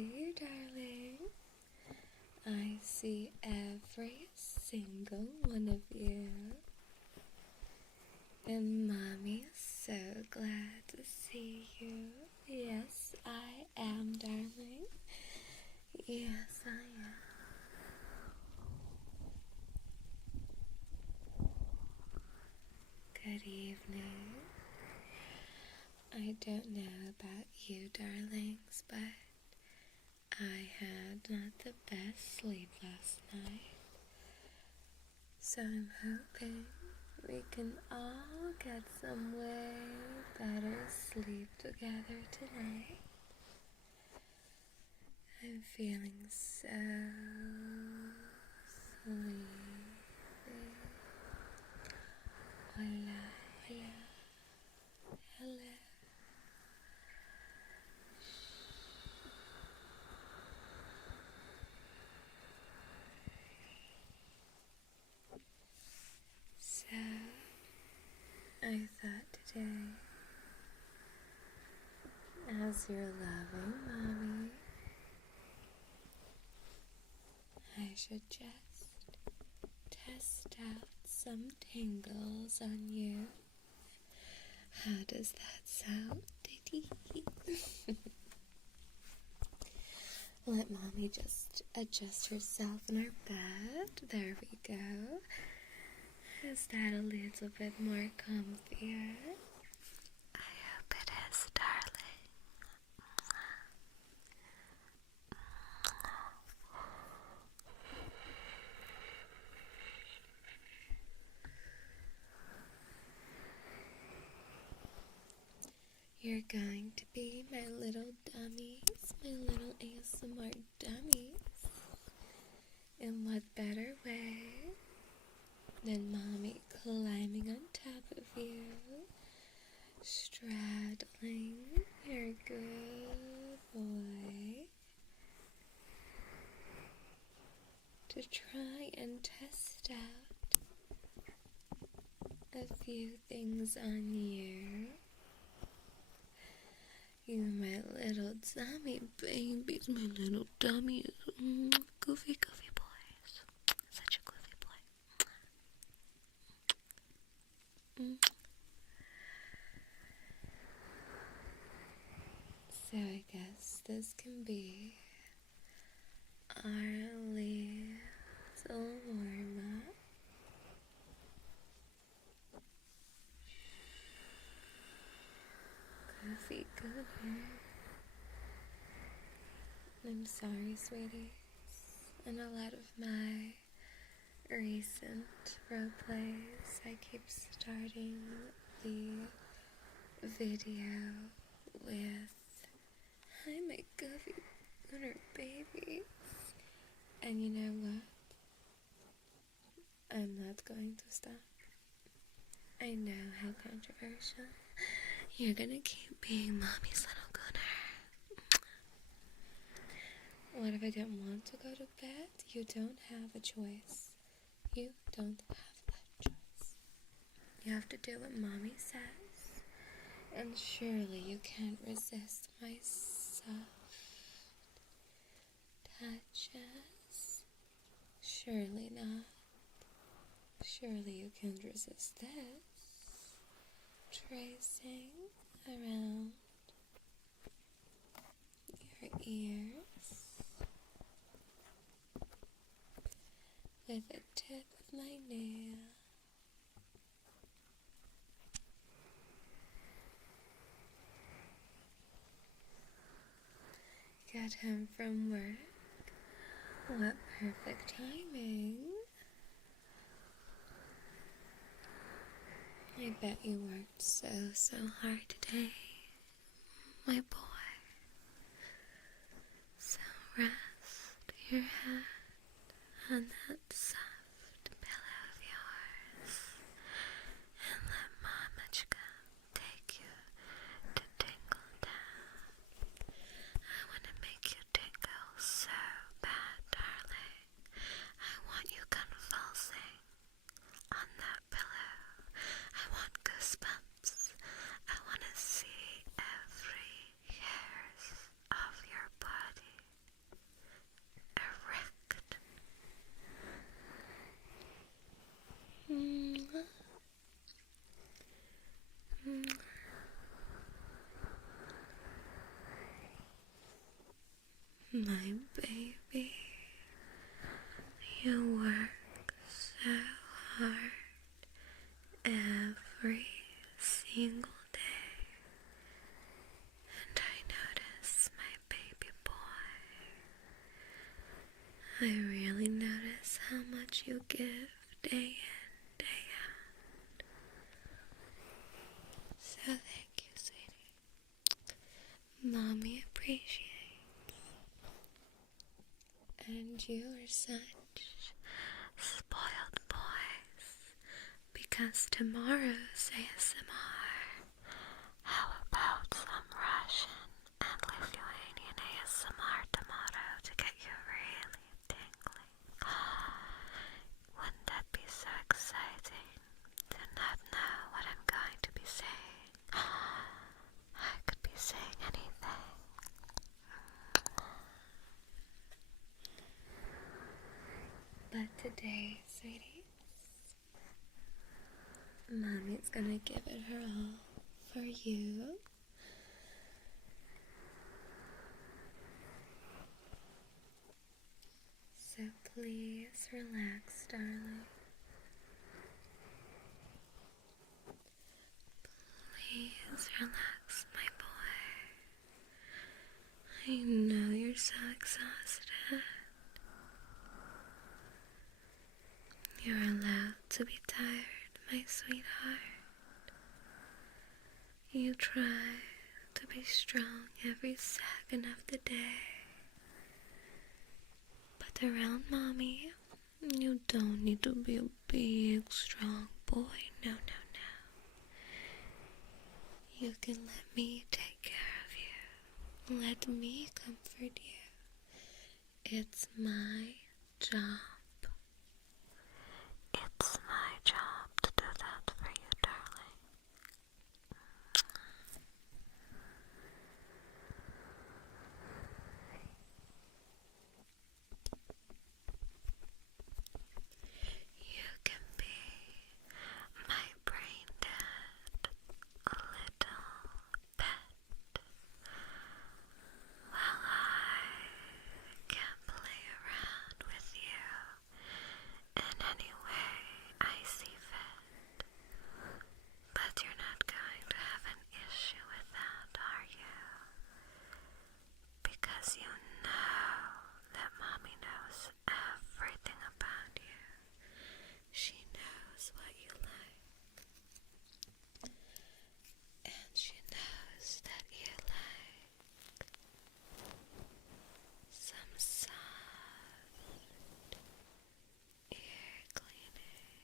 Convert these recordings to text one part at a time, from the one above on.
see you, darling. I see every single one of you. And Mommy is so glad to see you. Yes, I am, darling. Yes, I am. Good evening. I don't know about you, darlings, but I had not the best sleep last night. So I'm hoping we can all get some way better sleep together tonight. I'm feeling so sleepy. Hola, hola, hello. So, I thought today, as your loving mommy, I should just test out some tingles on you. How does that sound? Let mommy just adjust herself in her bed. There we go. Is that a little bit more comfier? I hope it is, darling. You're going to be my little dummies, my little ASMR dummies. In what better way than mommy climbing on top of you, straddling your good boy, to try and test out a few things on you. You my little dummy babies, my little dummies, goofy boys, such a goofy boy. So I guess this can be our little warm-up. Goofy. I'm sorry, sweetie. In a lot of my recent role plays, I keep starting the video with, "Hi, my goofy gooner babies." And you know what? I'm not going to stop. I know how controversial. You're gonna keep being mommy's little gooner. What if I don't want to go to bed? You don't have a choice. You don't have a choice. You have to do what mommy says. And surely you can't resist my soft touches. Surely not. Surely you can't resist this. Tracing around your ears with the tip of my nail. Got home from work. What perfect timing. I bet you worked so hard today, my boy. So rest your head on that soft pillow of yours and let Mama's take you to tingle down. I want to make you tingle so bad, darling. I want you convulsing on that pillow. I want goosebumps. I want to see every My baby, you work so hard every single day, and I notice, my baby boy, I really notice how much you give day in, day out. So thank you, sweetie. Mommy appreciates. And you are such spoiled boys, because tomorrow's ASMR. How about some Russian and Lithuanian ASMR tomorrow to get you really tingling? Wouldn't that be so exciting to not know what I'm going to be saying? I could be saying anything. But today, sweeties, Mommy's gonna give it her all for you. So please relax, darling. Please relax, my boy. I know you're so exhausted. You're allowed to be tired, my sweetheart. You try to be strong every second of the day. But around Mommy, you don't need to be a big, strong boy. No, no, no. You can let me take care of you. Let me comfort you. It's my job. It's my job to do that for you, darling. You can be my brain dead little pet while I can play around with you in any way I see fit. But you're not going to have an issue with that, are you? Because you know that Mommy knows everything about you. She knows what you like. And she knows that you like some soft ear cleaning.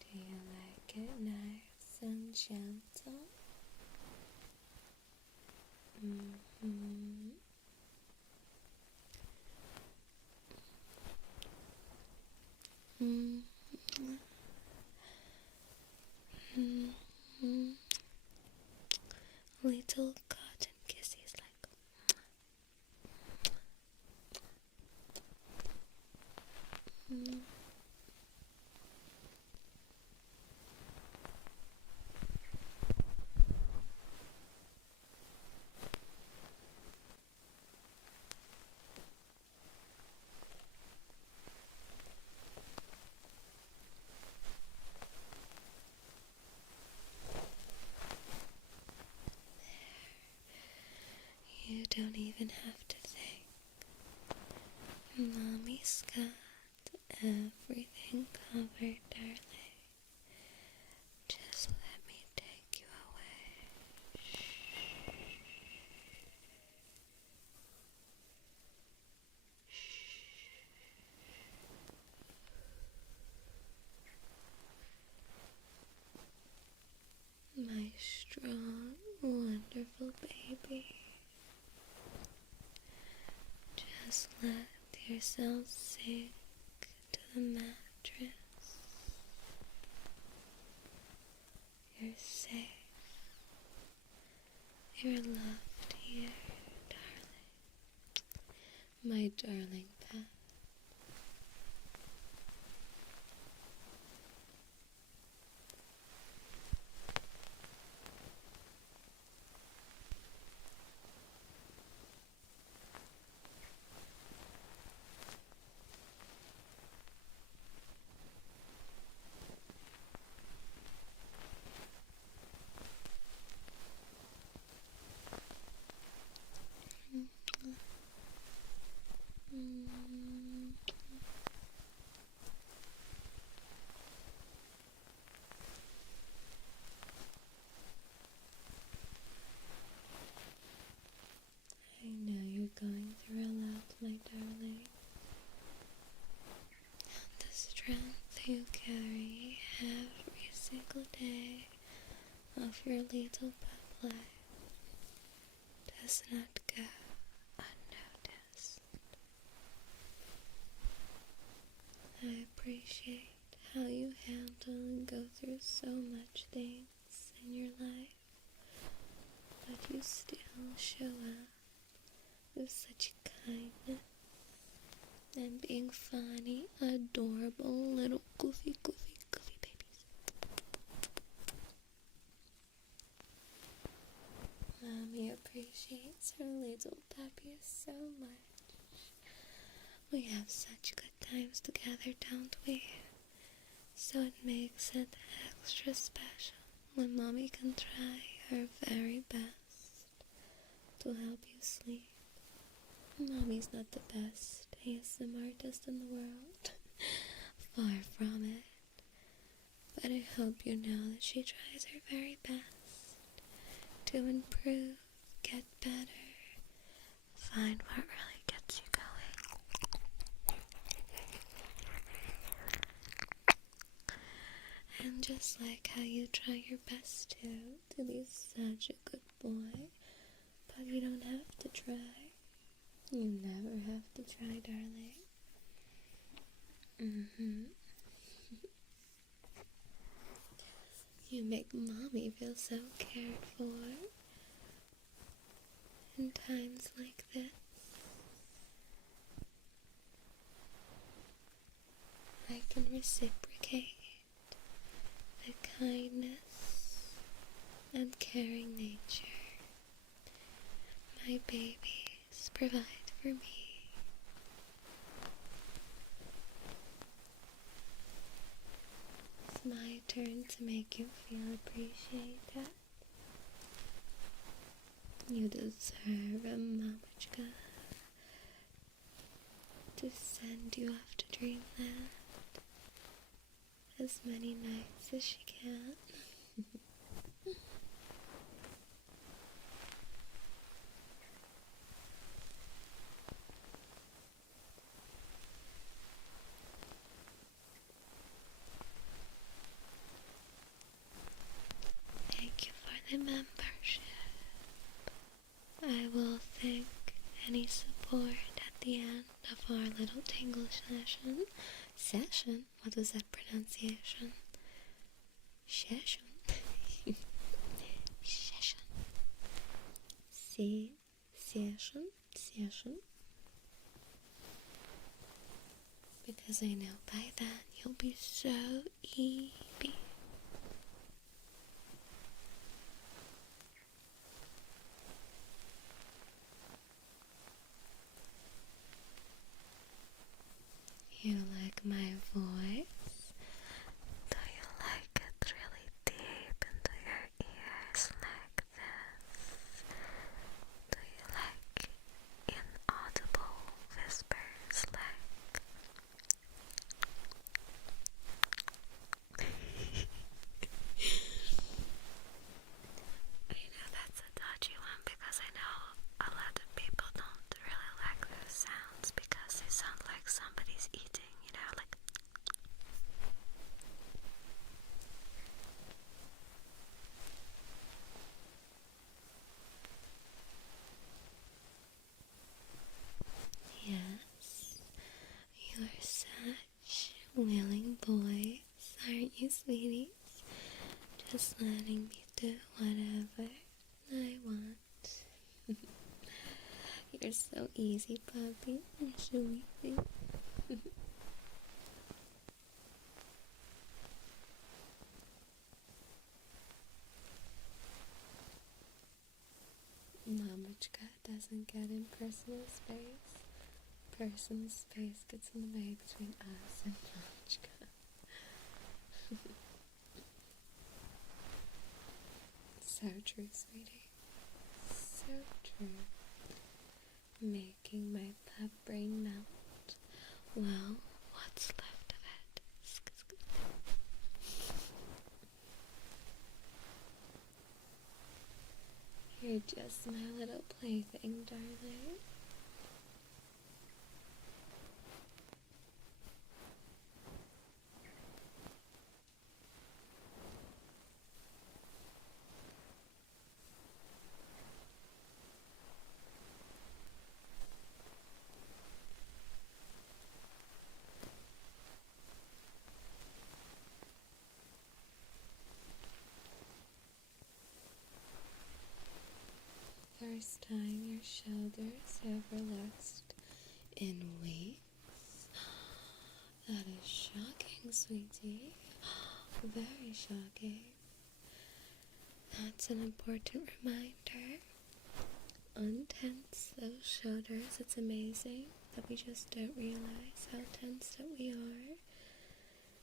Do you like it nice and gentle? Mm-hmm. Mm-hmm. Mm-hmm. Little cotton kisses like. Mm. You don't even have to think. Mommy's got everything covered, darling. Just let me take you away. My strong, wonderful baby. Just let yourself sink to the mattress. You're safe. You're loved here, darling. My darling pet. your little pup life does not go unnoticed. I appreciate how you handle and go through so much things in your life, but you still show up with such kindness and being funny, adorable little goofy babies. Mommy appreciates her little puppies so much. We have such good times together, don't we? So it makes it extra special when Mommy can try her very best to help you sleep. Mommy's not the best ASMR artist in the world. Far from it. But I hope you know that she tries her very best to improve, get better, find what really gets you going. And just like how you try your best to be such a good boy, but you don't have to try. You never have to try, darling. You make Mommy feel so cared for in times like this. I can reciprocate the kindness and caring nature my babies provide for me. It's my turn to make you feel appreciated. You deserve a mamacha to send you off to dreamland as many nights as she can. Thank you for the membership. I will thank any support at the end of our little Tingles session. What was that pronunciation? Session. Session. Session. Because I know by then you'll be so eepy. You like my voice? Do you like it really deep into your ears like this? Do you like inaudible whispers like... I know that's a dodgy one because I know a lot of people don't really like those sounds because they sound like somebody's eating, you know, like... Yes, you are such willing boys, aren't you, sweeties? Just letting me do whatever I want. You're so easy, puppy. You're so easy. Mamacha doesn't get in personal space. Personal space gets in the way between us and Mamacha. So true, sweetie. So true. Making my pup brain melt. Well, what's left of it? You're just my little plaything, darling. first time your shoulders have relaxed in weeks? That is shocking, sweetie. Very shocking. That's an important reminder. Untense those shoulders. It's amazing that we just don't realize how tense that we are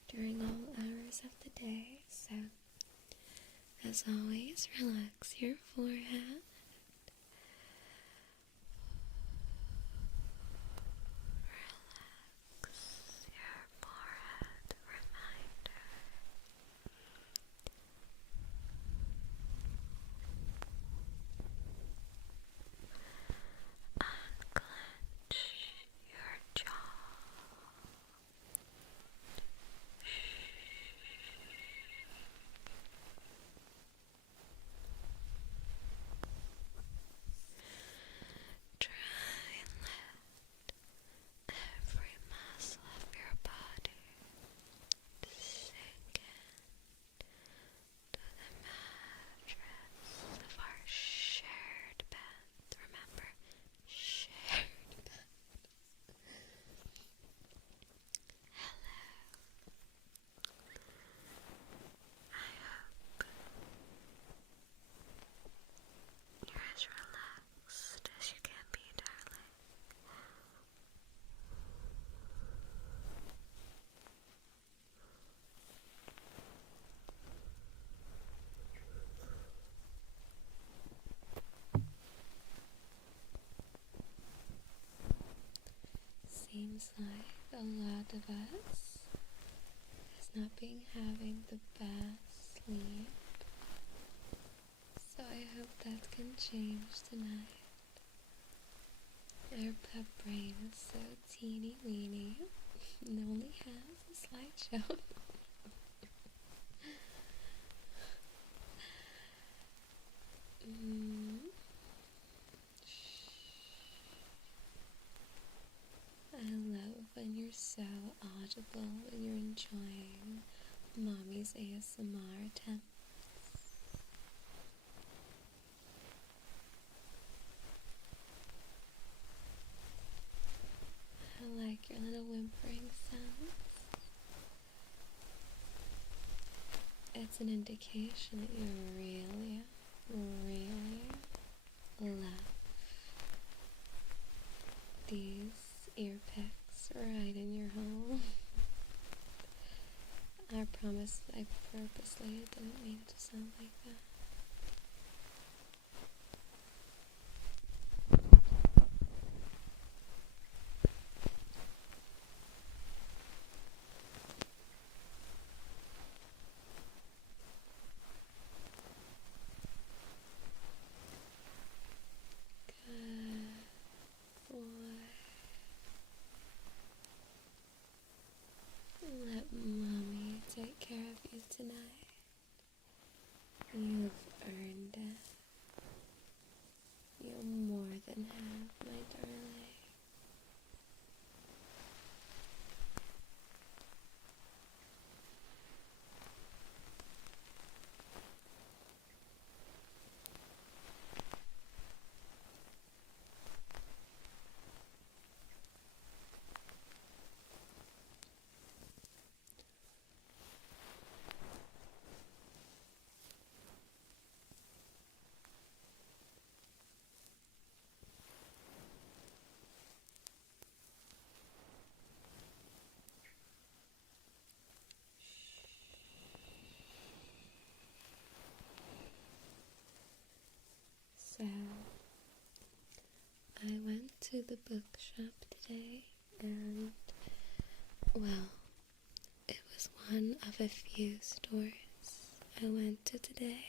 during all hours of the day. So, as always, relax your forehead. Relax your forehead. Reminder. Unclench your jaw. Try and let every muscle of your body sink in to the mattress of our shared bed. Remember, shared bed. Hello. I hope you're as relaxed as you can be, darling. Seems like a lot of us has not been having the best sleep, so I hope that can change tonight. Our pet brain is so teeny weeny and only has a slideshow. I love when you're so audible when you're enjoying Mommy's ASMR attempts. I like your little whimpering sounds. It's an indication that you really, really love these ear picks right in your home. I promise I purposely didn't mean it to sound like that. Let Mommy take care of you tonight. You've earned it. You more than have, my darling. So, I went to the bookshop today and, well, it was one of a few stores I went to today.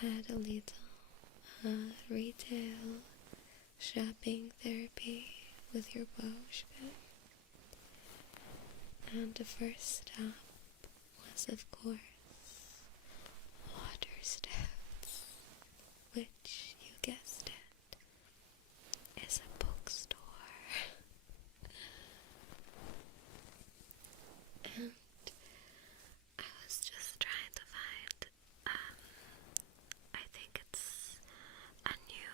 Had a little retail shopping therapy with your Boschke. And the first stop was, of course, water stouts, which, you guessed it, is a bookstore. And I was just trying to find, I think it's a new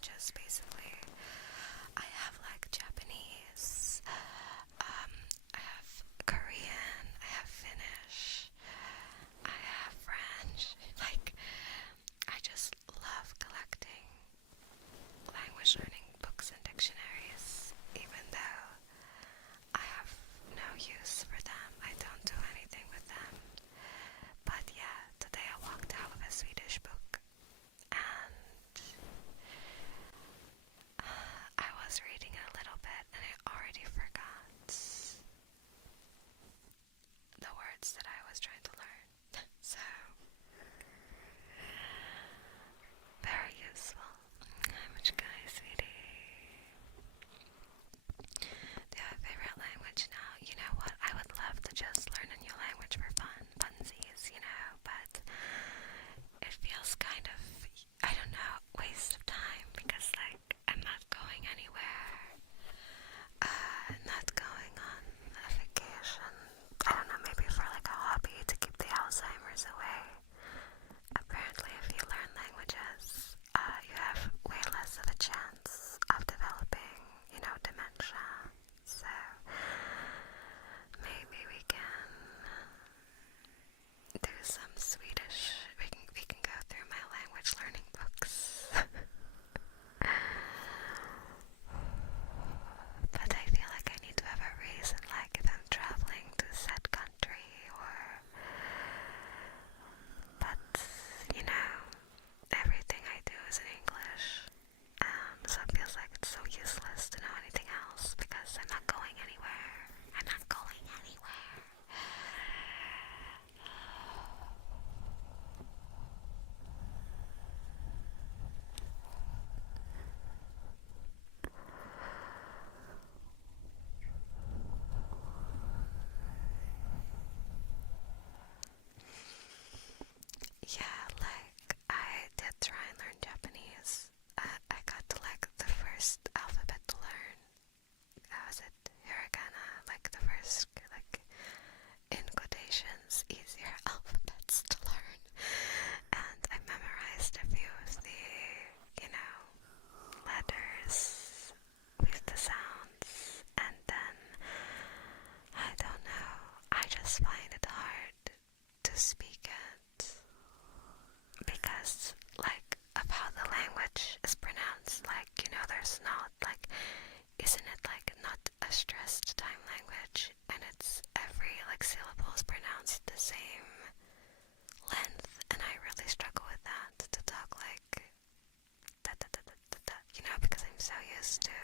languages, basically. I have like Japanese, I have Korean, I have Finnish, I have French. Like, I just love collecting language learning books and dictionaries, even though I have no use for them. I don't do anything with them. But yeah, today I walked out with a Swedish book, and I was reading it a little bit, and I already forgot the words that I was trying to learn. So, very useful. How much guy, sweetie? Do you have a favorite language now? You know what? I would love to just learn a new language for fun, funsies, you know, but it feels kind of, I don't know, waste of time, because like I'm not going anywhere, not going on a vacation. I don't know, maybe for like a hobby to keep the Alzheimer's away. Apparently if you learn languages, you have way less of a chance of developing, you know, dementia. So maybe we can do some Swedish. We can go through my language learning books. But I feel like I need to have a reason, like if I'm traveling to said country, or but you know, everything I do is in English, so it feels like it's so useless to know anything else, because I'm not going anywhere. I'm not going anywhere. Yeah, like I did try and learn Japanese. I got to like the first alphabet to learn. How is it? Hiragana, like the first, like in quotations, easier alphabets to learn. And I memorized a few of the, you know, letters with the sounds, and then I don't know, I just find it hard to speak it because like of how the language is pronounced. Like, you know, there's not like, isn't it like not a stressed time language, and it's every like syllable is pronounced the same length, and I really struggle with that, to talk like da da da da da da, you know, because I'm so used to,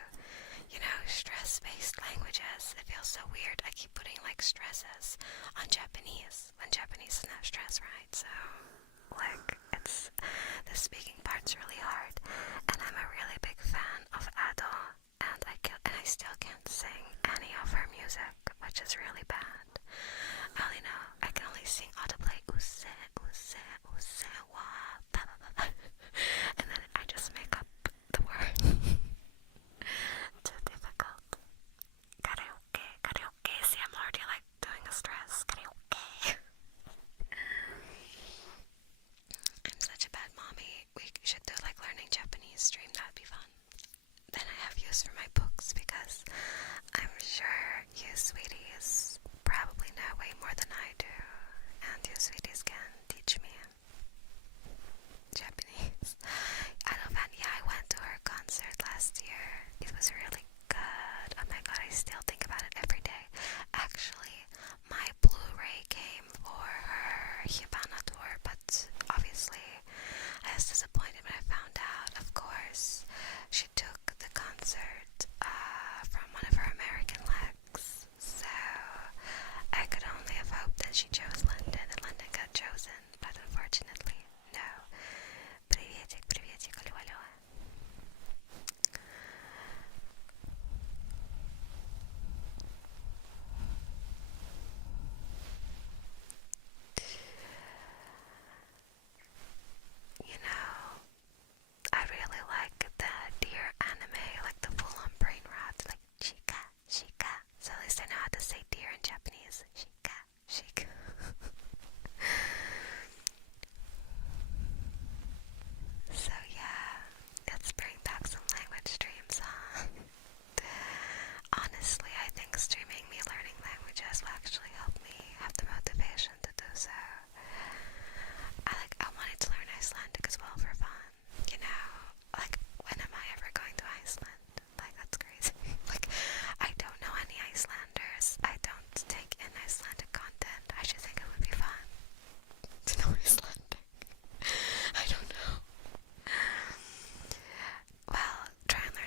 you know, stress-based languages. It feels so weird. I keep putting like stresses on Japanese when Japanese is not stress, right? So like it's, the speaking part's really hard, and I'm a really big fan of Ado, and I still can't sing any of her music, which is really bad. I only know, I can only sing audibly use, use, use, wa, ba, ba, ba, ba. And then I just make up the word. Too difficult. Karaoke, karaoke. See, I'm already like doing a stress. Karaoke. I'm such a bad mommy. We should do like learning Japanese stream. That'd be fun. Then I have use for my books, because I'm sure you sweeties probably know way more than I do, and you sweeties can teach me Japanese. I don't know, yeah, I went to her concert last year. It was really good. Oh my god, I still think about it every day. Actually, my Blu-ray came for her Hibana tour, but obviously I was disappointed when I found out. Of course, she took the concert from one of her American legs, so I could only have hoped that she chose London, and London got chosen.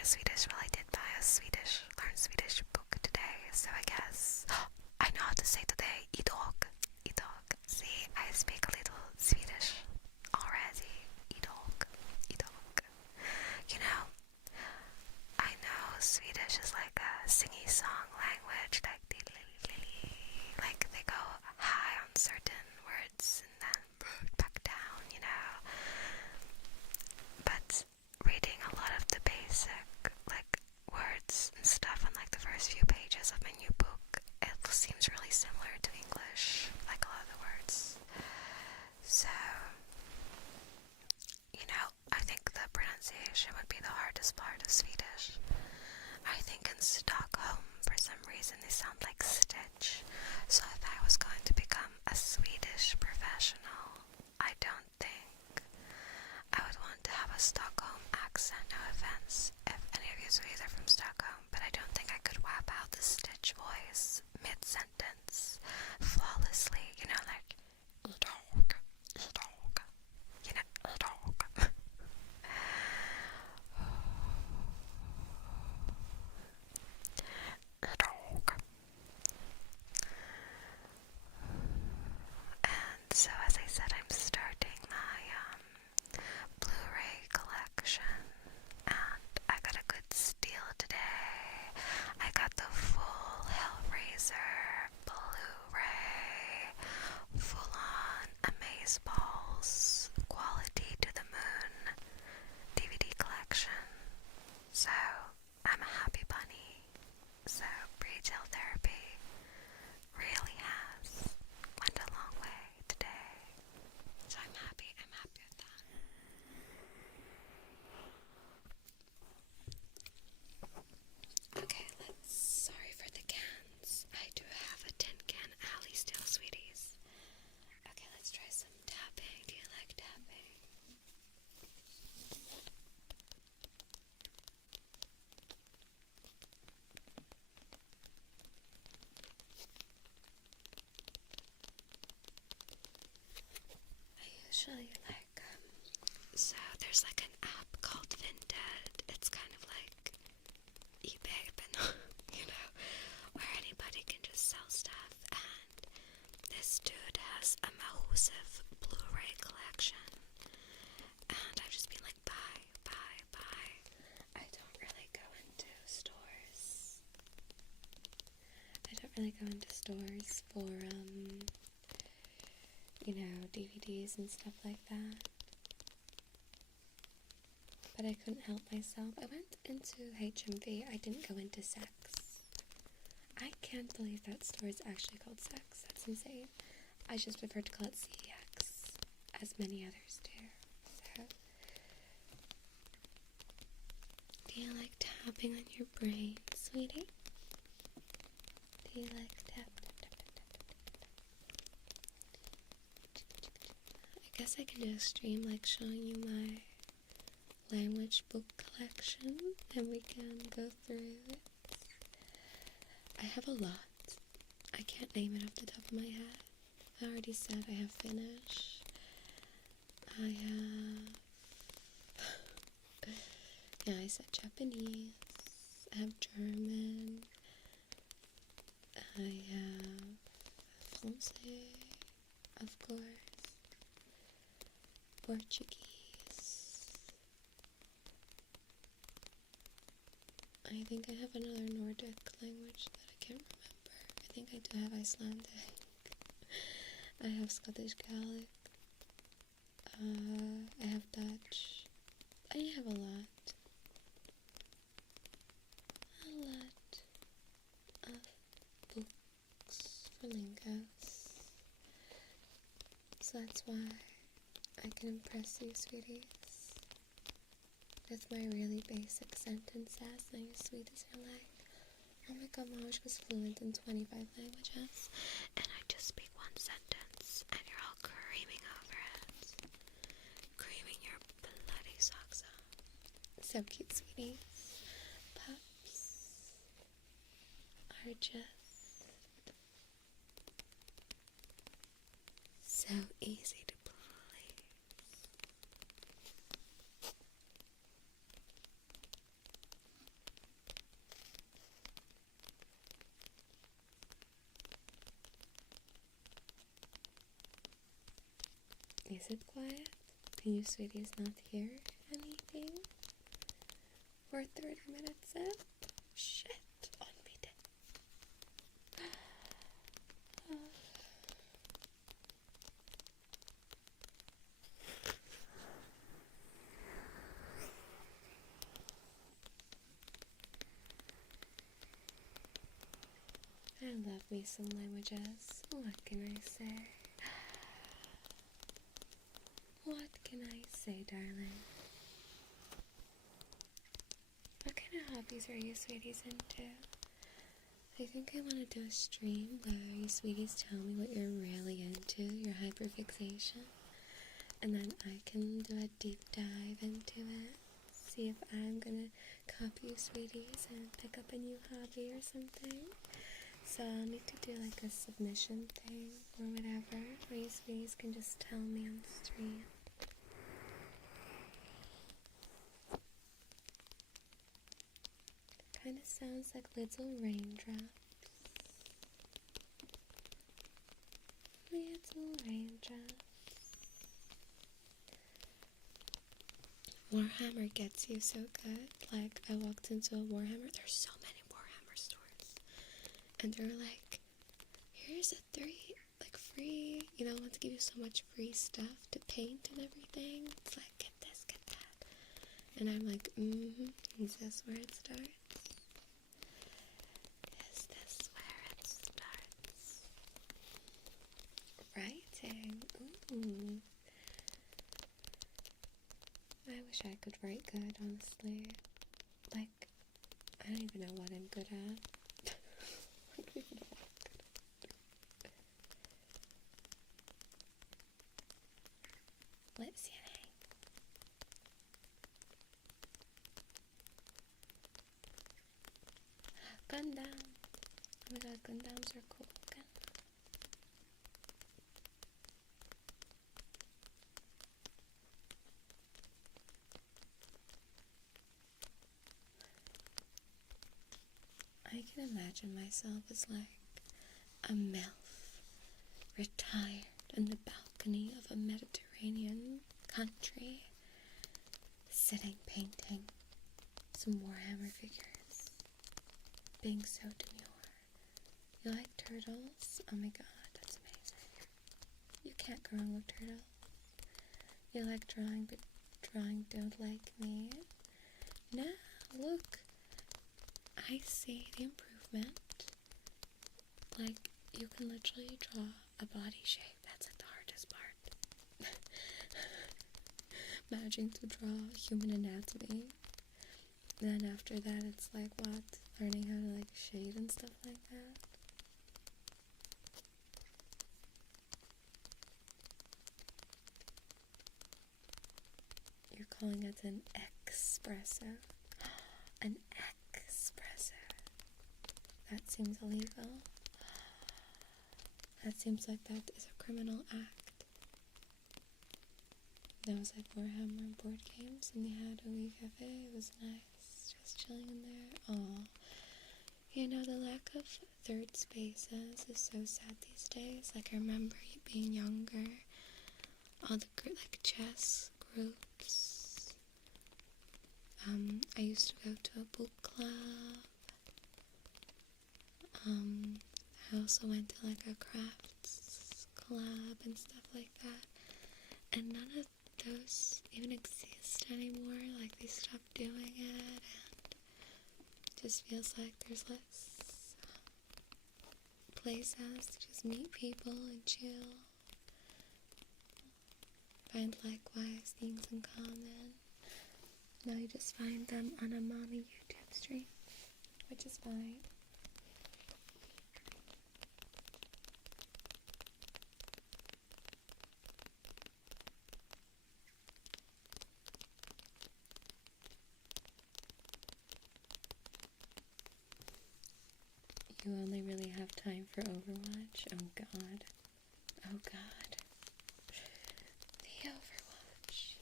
Swedish. Well, I did buy a Learn Swedish book today, so I guess I know how to say today. Idag. See, I speak a little Swedish already. Idag. You know, I know Swedish is like a singy song language, like they go high on certain words and then back down, you know. But reading a lot of the basic like words and stuff on like the first few pages of my new book, it seems really similar to English, like a lot of the words. So, you know, I think the pronunciation would be the hardest part of Swedish. I think in Stockholm, for some reason, they sound like Stitch. So if I was going to become a Swedish professional, I don't think I would want to have a Stockholm accent. No offense if any of you Swedes are from Stockholm, but I don't think I could whap out the Stitch voice mid-sentence flawlessly, you know, like dog, you know, dog. And so, as I said, I'm starting my Blu-ray collection, and I got a good steal today. I got the full Hellraiser Blu-ray, full-on Amazeballs, quality to the moon DVD collection. So, I'm a happy bunny. So, retail therapy really has went a long way today. So I'm happy with that. Okay, sorry for the cans. I do have a tin can alley still, sweeties. Okay, let's try some tapping. Do you like tapping? I usually like, so there's like an app called Vinted. It's kind of like eBay, but not, you know, where anybody can just sell stuff, and this dude has a massive Blu-ray collection, and I've just been like, buy. I don't really go into stores. For, you know, DVDs and stuff like that. But I couldn't help myself. I went into HMV. I didn't go into Sex. I can't believe that store is actually called Sex. That's insane. I just prefer to call it CX, as many others do. So, do you like tapping on your brain, sweetie? Do you like tap? I guess I can do a stream like showing you my language book collection, and we can go through it. I have a lot. I can't name it off the top of my head. I already said I have Finnish. I said Japanese. I have German. I have Francais, of course. Portuguese. I think I have another Nordic language that I can't remember. I think I do have Icelandic. I have Scottish Gaelic. I have Dutch. I have a lot. Of books for lingos. So that's why I can impress you, sweeties, with my really basic sentences. Now you sweeties are like, oh my god, Mom, she was fluent in 25 languages, and I just speak one sentence, and you're all creaming over it. Creaming your bloody socks off. So cute, sweeties. Pups are just so easy to please. Is it quiet? Can you sweeties not hear anything? We're 30 minutes in? Shit, on me dead. I love me some languages. What can I say? What can I say, darling? What kind of hobbies are you sweeties into? I think I want to do a stream where you sweeties tell me what you're really into, your hyperfixation, and then I can do a deep dive into it, see if I'm gonna copy you sweeties and pick up a new hobby or something. So I'll need to do like a submission thing or whatever, where you sweeties can just tell me on the stream. Kind of sounds like little raindrops. Little raindrops. Warhammer gets you so good. Like, I walked into a Warhammer. There's so many Warhammer stores. And they're like, here's a free, want to give you so much free stuff to paint and everything. It's like, get this, get that. And I'm like, is this where it starts? Is this where it starts? Writing. Ooh. I wish I could write good, honestly. Like, I don't even know what I'm good at. I don't even know what I'm good at. Let's see. Gundam. Oh my god, Gundams are cool. I can imagine myself as like a MILF, retired on the balcony of a Mediterranean country, sitting painting some Warhammer figures, being so demure. You like turtles? Oh my god, that's amazing. You can't go wrong with turtles. You like drawing, but drawing don't like me. Now, look. I see the improvement. Like, you can literally draw a body shape. That's like the hardest part. Managing to draw human anatomy. Then after that, it's like, what? Learning how to, like, shade and stuff like that. You're calling it an espresso. An espresso. That seems illegal. That seems like that is a criminal act. That was like Warhammer board games, and they had a wee cafe. It was nice, just chilling in there. Aw. The lack of third spaces is so sad these days. Like, I remember being younger, all the like chess groups. I used to go to a book club. I also went to like a crafts club and stuff like that. And none of those even exist anymore. Like, they stopped doing it, and it just feels like there's less places to just meet people and chill. Find likewise things in common. Now you just find them on a mommy YouTube stream, which is fine. You only really have time for Overwatch? Oh god. Oh god. The Overwatch.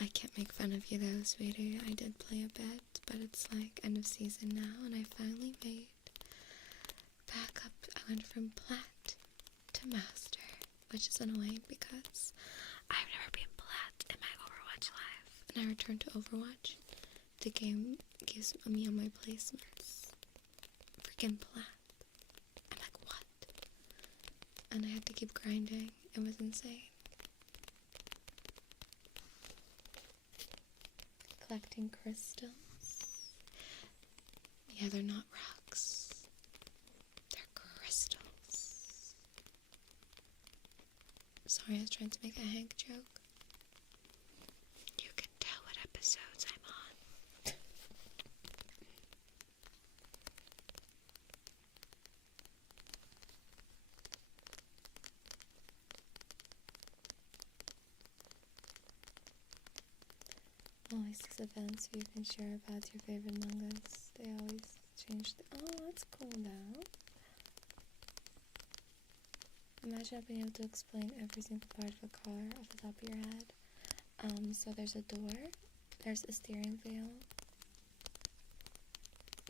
I can't make fun of you though, sweetie. I did play a bit, but it's like end of season now, and I finally made back up. I went from plat to master which is annoying because I've never been plat in my Overwatch life. And I returned to Overwatch. The game gives me on my placements freaking plat. I'm like, what? And I had to keep grinding. It was insane. Collecting crystals. Yeah, they're not rocks. They're crystals. Sorry, I was trying to make a Hank joke. You can tell what episodes I'm on. Always these events where you can share about your favorite mangas. They always change oh, that's cool though. Imagine being able to explain every single part of a car off the top of your head. So there's a door, there's a steering wheel,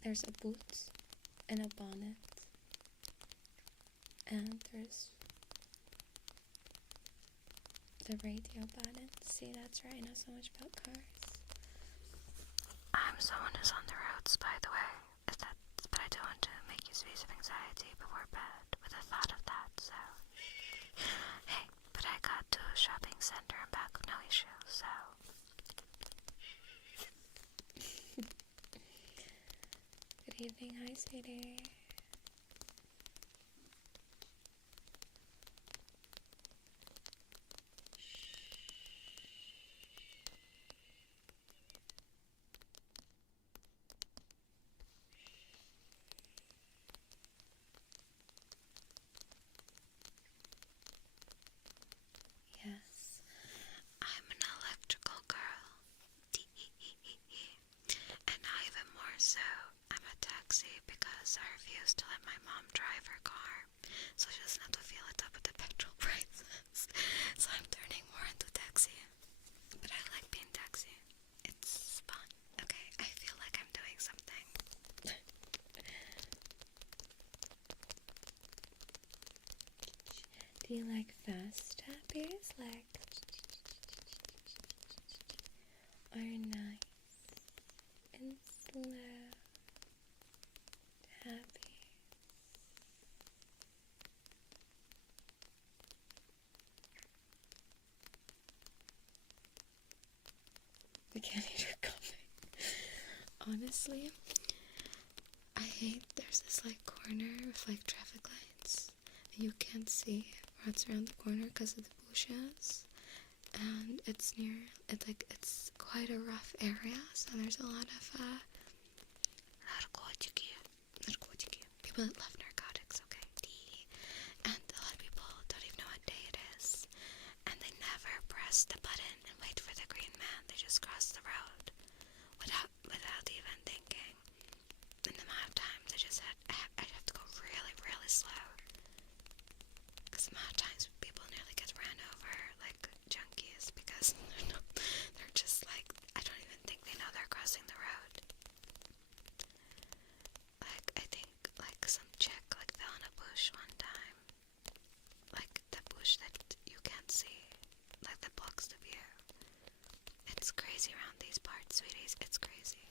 there's a boot, and a bonnet, and there's the radio button. See, that's right, I know so much about cars. I'm someone who's on the roads, by the way, but I don't want to make you space of anxiety before bed with the thought of that, so hey, but I got to a shopping center and back with no issue, so good evening, hi sweetie. Yes, I'm an electrical girl. And now even more so, I'm a taxi because I refuse to let my mom drive her car, so she doesn't have to feel it up with the petrol prices. So I'm turning more into taxi. But I like being taxi. It's fun. Okay, I feel like I'm doing something. Do you like fast tappies? Like, or nice and slow tappies? We can't hear her coming. Honestly, I hate there's this like corner with like traffic lights and you can't see what's around the corner because of the bushes, and it's quite a rough area, so there's a lot of people that love narcotics, okay? And a lot of people don't even know what day it is, and they never press the button and wait for the green man. They just cross the road without even thinking. And the amount of times I'd have to go really, really slow. Because the amount of times people nearly get ran over like junkies because they're just like, I don't even think they know they're crossing the road. Like, I think like some chick like fell in a bush one time. Like the bush that you can't see, like that blocks the view. It's crazy around these parts, sweeties. It's crazy.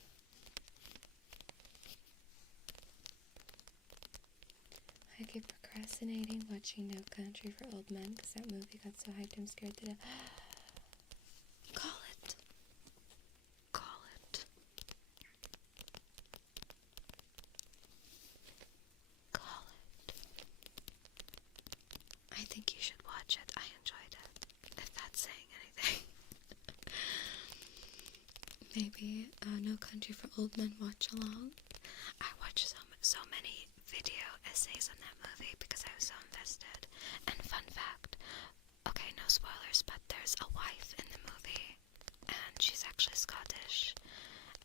I keep procrastinating watching No Country for Old Men because that movie got so hyped I'm scared to death. Call it. Call it. Call it. I think you should watch it. I enjoyed it. If that's saying anything. Maybe No Country for Old Men watch along. I watched so many video essays on that movie because I was so invested. And fun fact, okay, no spoilers, but there's a wife in the movie, and she's actually Scottish,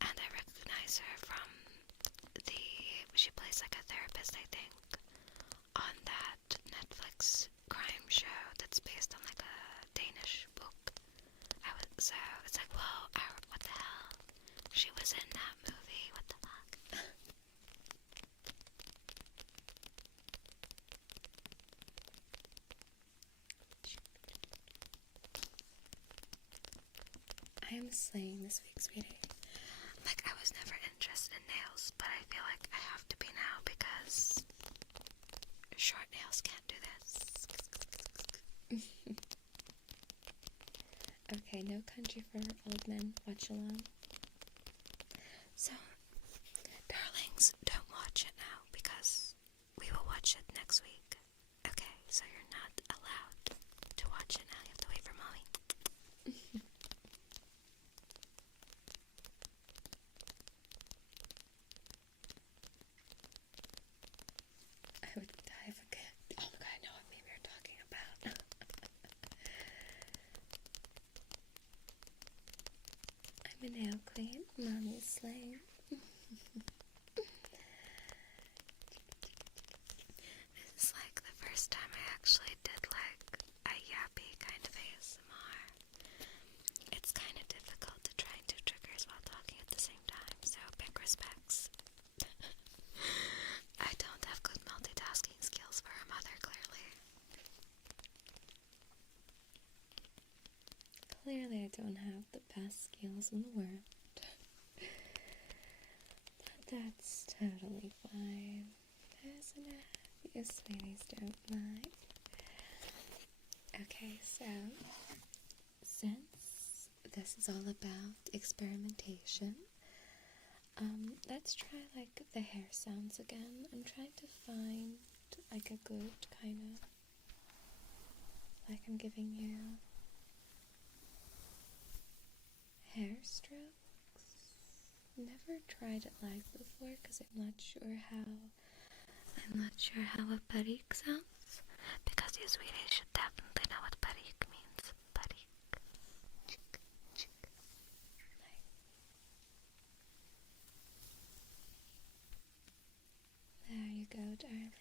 and I recognize her from she plays like a therapist, I think, on that Netflix crime show that's based on like a Danish book. So it's like, whoa, what the hell? She was in that movie, what the fuck? I'm slaying this week, sweetie. Like, I was never interested in nails, but I feel like I have to be now because short nails can't do this. Okay, no country for old men. Watch along. So, darlings, don't watch it now because we will watch it next week. Okay, so you're not allowed to watch it now. You have to wait for mommy. I would die if a kid. Oh my god, I know what meme you're talking about. I'm a nail queen. Mommy's slaying. This is like the first time I actually did like a yappy kind of ASMR. It's kind of difficult to try 2 triggers while talking at the same time, so big respects. I don't have good multitasking skills for a mother, clearly. Clearly I don't have the best skills in the world. But that's totally fine. Isn't it? You sweeties don't mind. Okay, so since this is all about experimentation, let's try like the hair sounds again. I'm trying to find like a good kind of, like I'm giving you hair strokes. Never tried it live before because I'm not sure how a barik sounds, because you sweeties should definitely know what barik means. Barik. Chick, chick. Like. There you go, darling.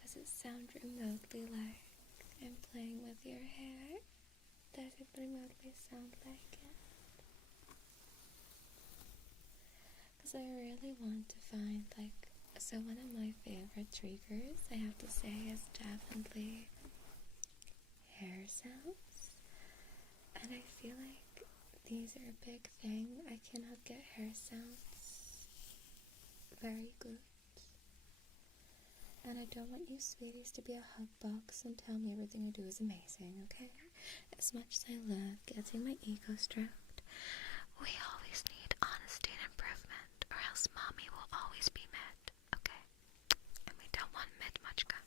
Does it sound remotely like I'm playing with your hair? Does it remotely sound like it? Because I really want to find, like, so one of my favorite triggers, I have to say, is definitely hair sounds. And I feel like these are a big thing. I cannot get hair sounds very good. And I don't want you sweeties to be a hug box and tell me everything I do is amazing, okay? As much as I love getting my ego stroked, we always need honesty and improvement, or else mommy will always be mad, okay? And we don't want mid much gum.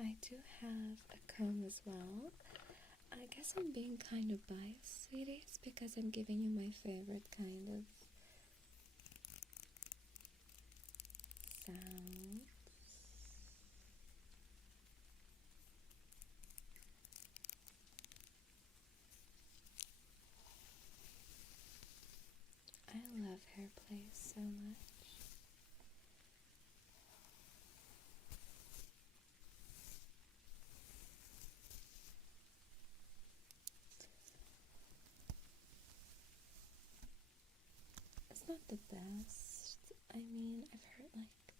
I do have a comb as well. I guess I'm being kind of biased, sweeties, because I'm giving you my favorite kind of sounds. I love hair play so much. It's not the best. I mean, I've heard, like,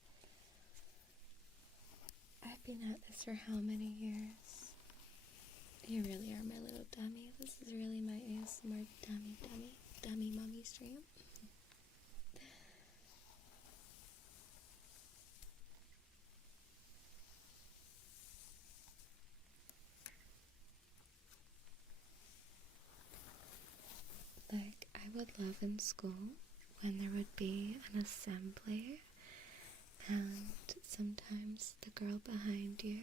I've been at this for how many years? You really are my little dummy. This is really my ASMR dummy mommy stream. Like, I would love in school when there would be an assembly and sometimes the girl behind you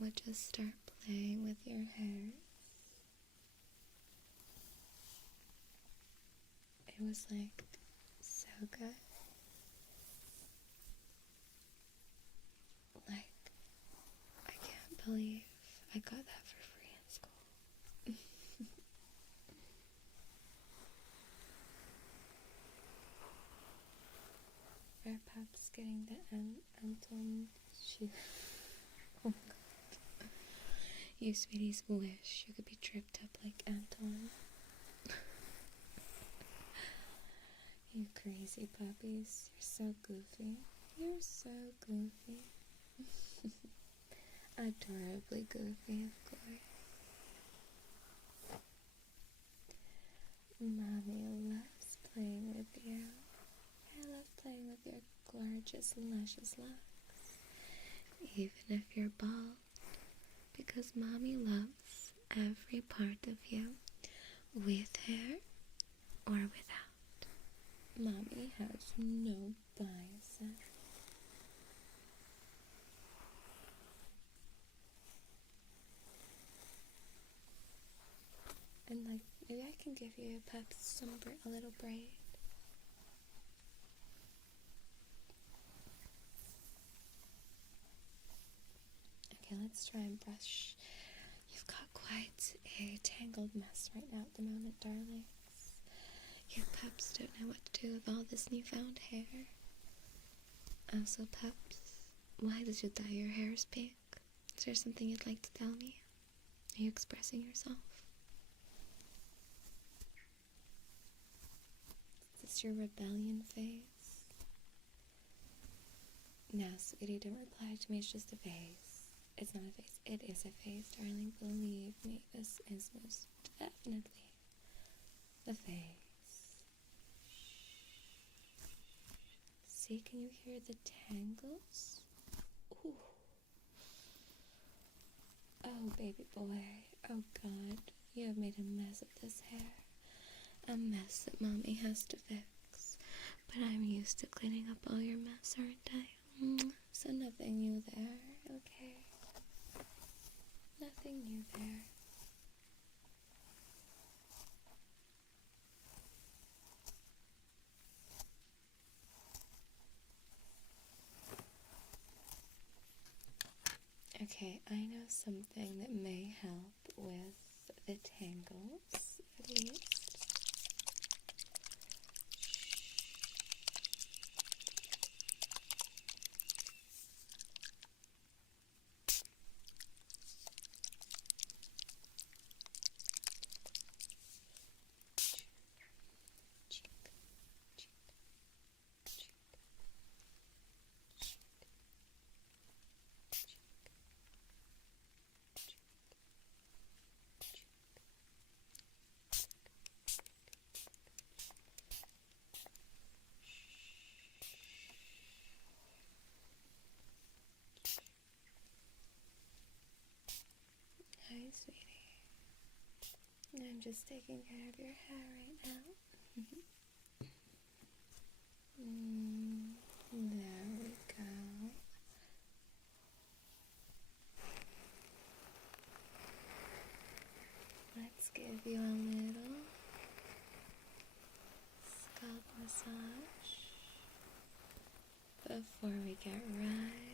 would just start playing with your hair. It was like so good. Like, I can't believe I got that for free in school. for our pups getting the Anton shoe. Oh god. You sweeties wish you could be tripped up like Anton. You crazy puppies. You're so goofy. You're so goofy. Adorably goofy, of course. Mommy loves playing with you. I love playing with your gorgeous, luscious locks. Even if you're bald. Because Mommy loves every part of you. With hair or without. Mommy has no biases. And like, maybe I can give you a pups a little braid. Okay, let's try and brush. You've got quite a tangled mess right now at the moment, darlings. Your pups don't know what to do with all this newfound hair. Also, pups, why did you dye your hairs pink? Is there something you'd like to tell me? Are you expressing yourself? Is this your rebellion phase? No, sweetie, don't reply to me. It's just a phase. It's not a phase. It is a phase, darling. Believe me, this is most definitely the phase. See, can you hear the tangles? Ooh. Oh, baby boy. Oh, God. You have made a mess of this hair. A mess that Mommy has to fix. But I'm used to cleaning up all your mess, aren't I? So nothing new there, okay? Nothing new there. Okay, I know something that may help with the tangles, at least. Hi, sweetie. I'm just taking care of your hair right now. There we go. Let's give you a little scalp massage before we get right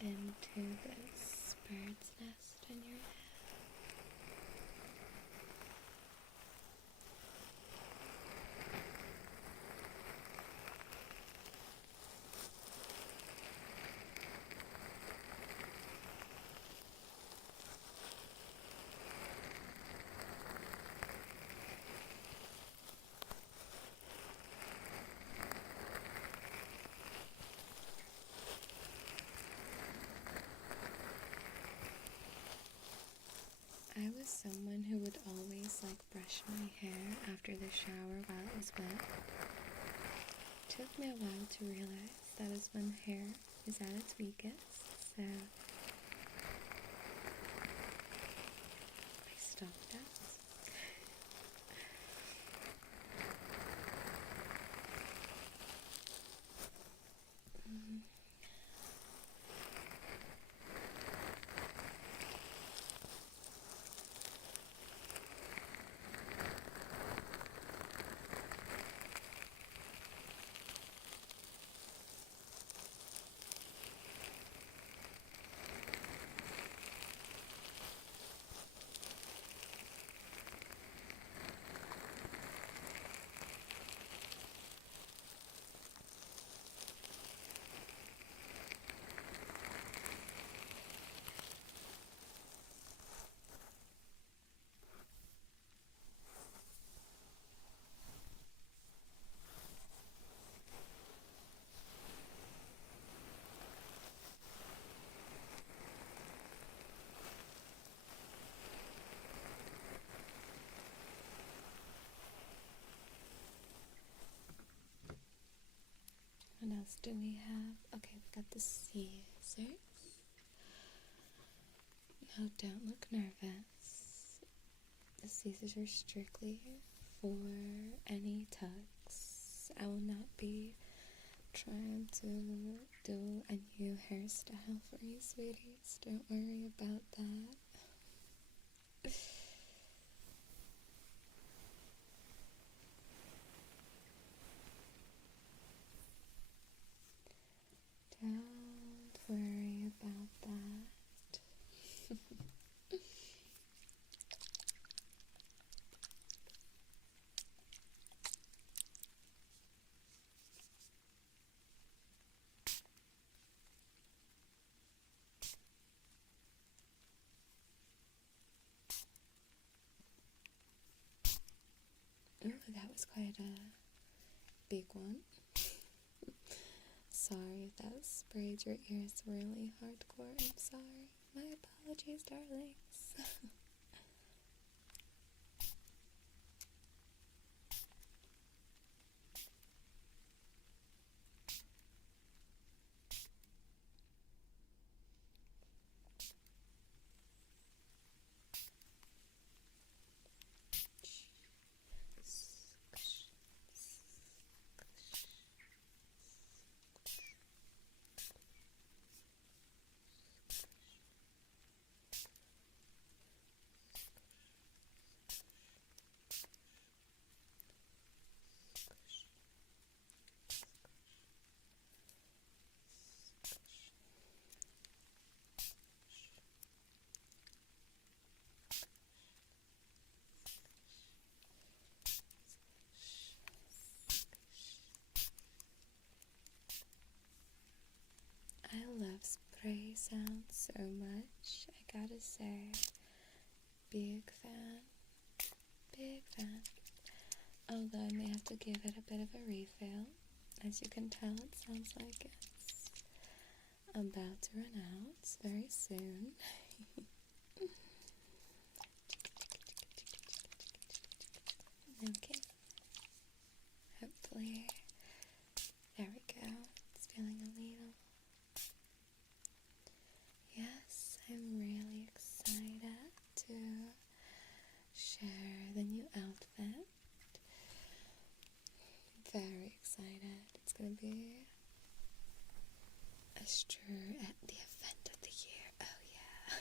into this bird's nest in your head. I was someone who would always brush my hair after the shower while it was wet. It took me a while to realize that is when hair is at its weakest, so I stopped that. What else do we have? Okay, we got the Caesars. No, don't look nervous. The Caesars are strictly for any tucks. I will not be trying to do a new hairstyle for you, sweeties. Don't worry about that. Don't worry about that. Ooh, that was quite a big one. Sorry if that sprayed your ears really hardcore. I'm sorry. My apologies, darlings. I love spray sounds so much, I gotta say. Big fan. Big fan. Although I may have to give it a bit of a refill. As you can tell, it sounds like it's about to run out very soon. Okay. Hopefully, there we go. It's feeling a little. Yes, I'm really excited to share the new outfit. Very excited. It's gonna be a stir at the event of the year. Oh yeah.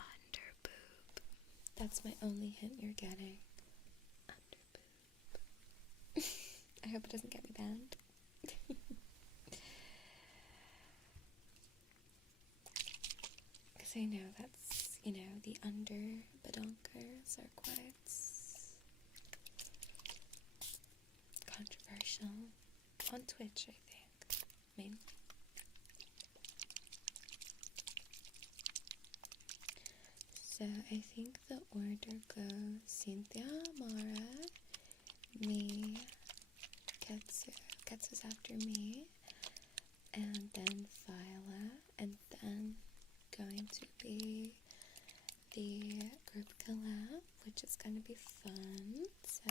Under boob. That's my only hint you're getting. Under boob. I hope it doesn't get me banned. Because I know that's, the under badonkers are quite controversial on Twitch, I think, mainly. So I think the order goes Sinthya, Mara, me, Quetzu. Quetzu's after me, and then Phyla, and then going to be the group collab, which is going to be fun. So,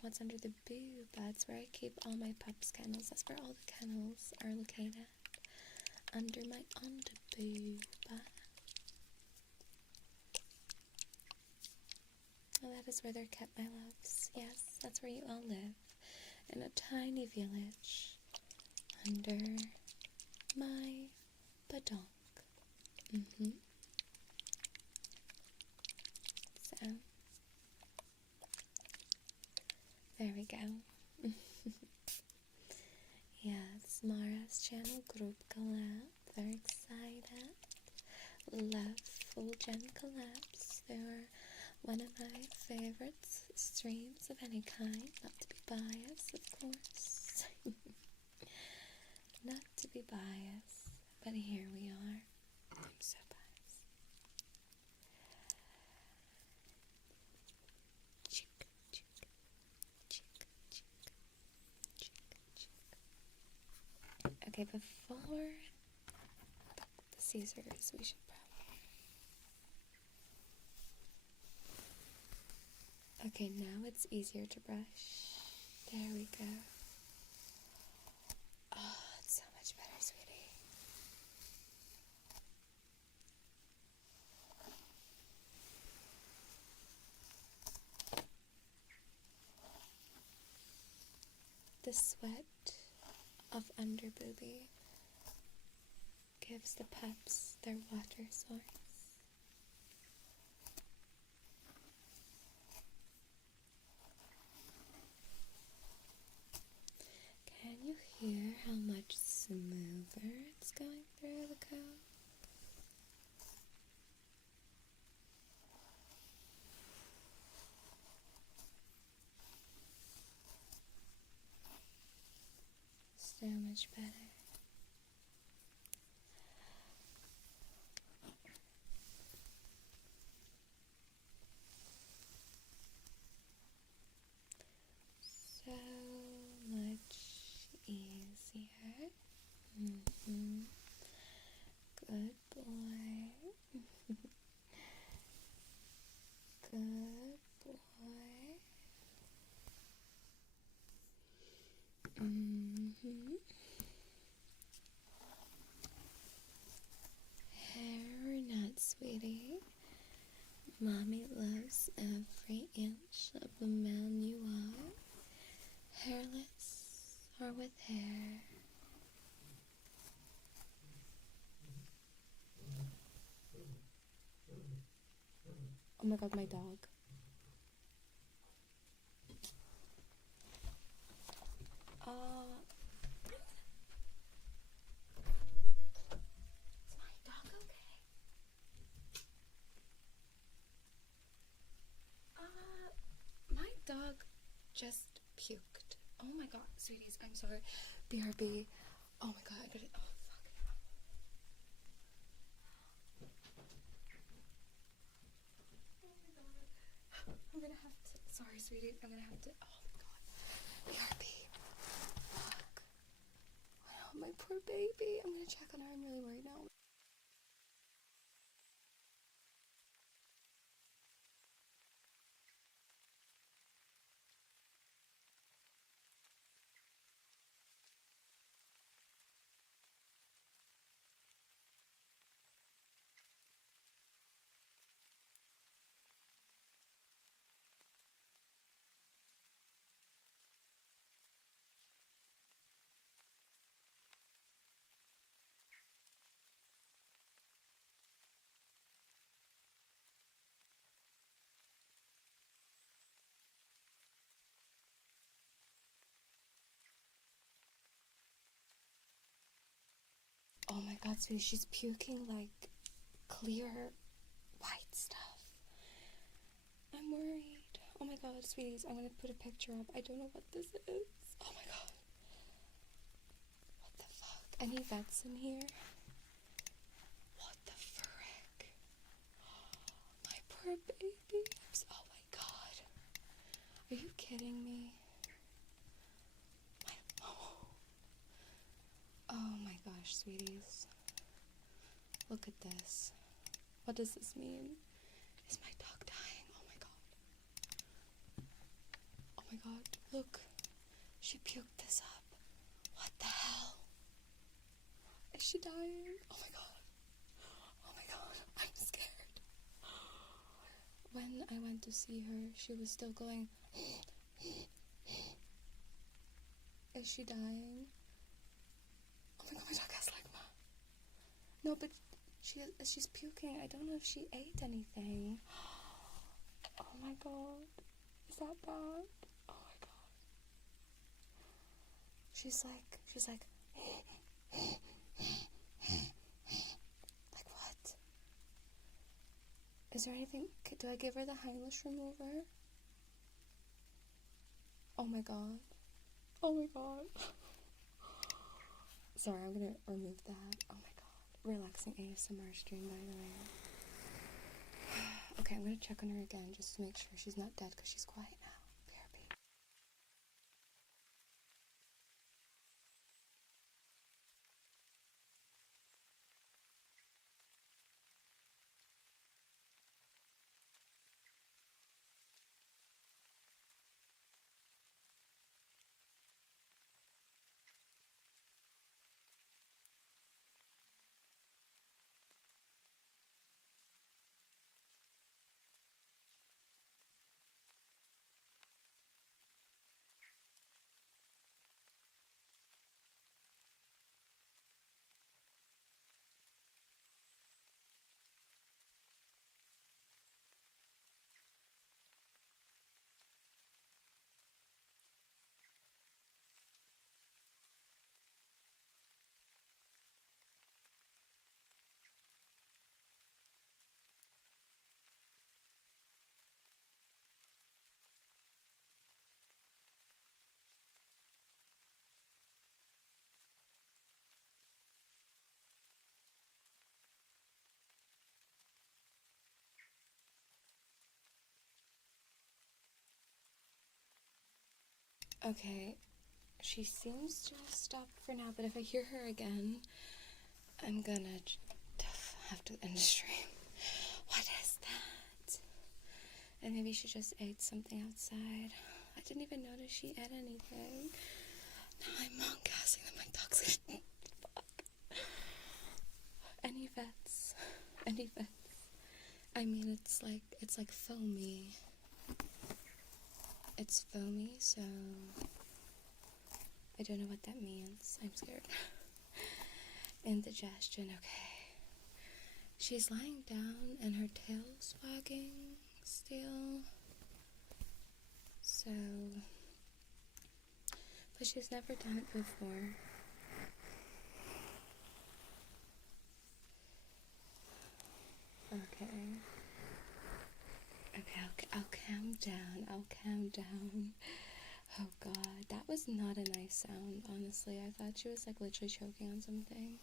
what's under the boob? That's where I keep all my pups' kennels. That's where all the kennels are located. Under my underboob. Well, that is where they're kept, my loves. Yes, that's where you all live. In a tiny village. Under my badonk. So, there we go. Yes, Mara's channel group collab. Very excited. Love full gen collabs. They were one of my favorite streams of any kind. Not to be biased, of course. Not to be biased, but here we are. I'm so biased. Okay, before the Caesars, we should probably Okay, now it's easier to brush. There we go. Oh, it's so much better, sweetie. The sweat of underbooby gives the pups their water source. Can you hear how much smoother it's going through the coat? So much better. So much easier. Good boy. Good boy. Hair or not, sweetie? Mommy loves every inch of the man you are. Hairless or with hair. Oh my god, my dog. Is my dog okay? My dog just puked. Oh my god, sweeties, I'm sorry. BRB. Oh my god, I gotta. Oh, fuck. Oh my god. I'm gonna have to. Sorry, sweetie. I'm gonna have to. Oh my god. BRB. Fuck. Oh, my poor baby. I'm gonna check on her. I'm really worried now. Oh my god, sweetie, she's puking like clear white stuff. I'm worried. Oh my god, sweeties, I'm gonna put a picture up. I don't know what this is. Oh my god. What the fuck? Any vets in here? What the frick? My poor baby. Oh my god. Are you kidding me? Oh my gosh, sweeties. Look at this. What does this mean? Is my dog dying? Oh my god. Oh my god. Look. She puked this up. What the hell? Is she dying? Oh my god. Oh my god. I'm scared. When I went to see her, she was still going. Is she dying? Oh my god, my dog has like no, but she's puking. I don't know if she ate anything. Oh my god. Is that bad? Oh my god. She's like like what? Is there anything? Do I give her the Heimlich remover? Oh my god. Oh my god. Sorry, I'm gonna remove that. Oh my god. Relaxing ASMR stream, by the way. Okay, I'm gonna check on her again just to make sure she's not dead because she's quiet now. BRB. Okay, she seems to have stopped for now, but if I hear her again, I'm gonna have to end the stream. What is that? And maybe she just ate something outside. I didn't even notice she ate anything. Now I'm monkgassing that my dog's gonna... Fuck. Any vets? Any vets? I mean, it's like foamy. It's foamy, so I don't know what that means. I'm scared. Indigestion, okay. She's lying down and her tail's wagging still. So, but she's never done it before. Okay. Okay, I'll calm down. I'll calm down. Oh god, that was not a nice sound, honestly. I thought she was like literally choking on something.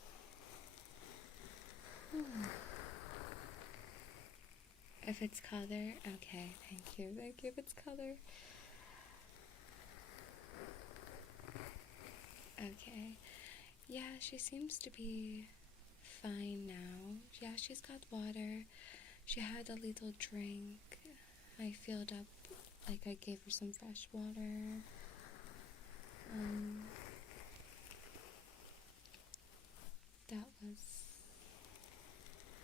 If it's color, okay, thank you. Thank you if it's color. Okay. Yeah, she seems to be fine now. Yeah, she's got water. She had a little drink. I filled up, like I gave her some fresh water. That was...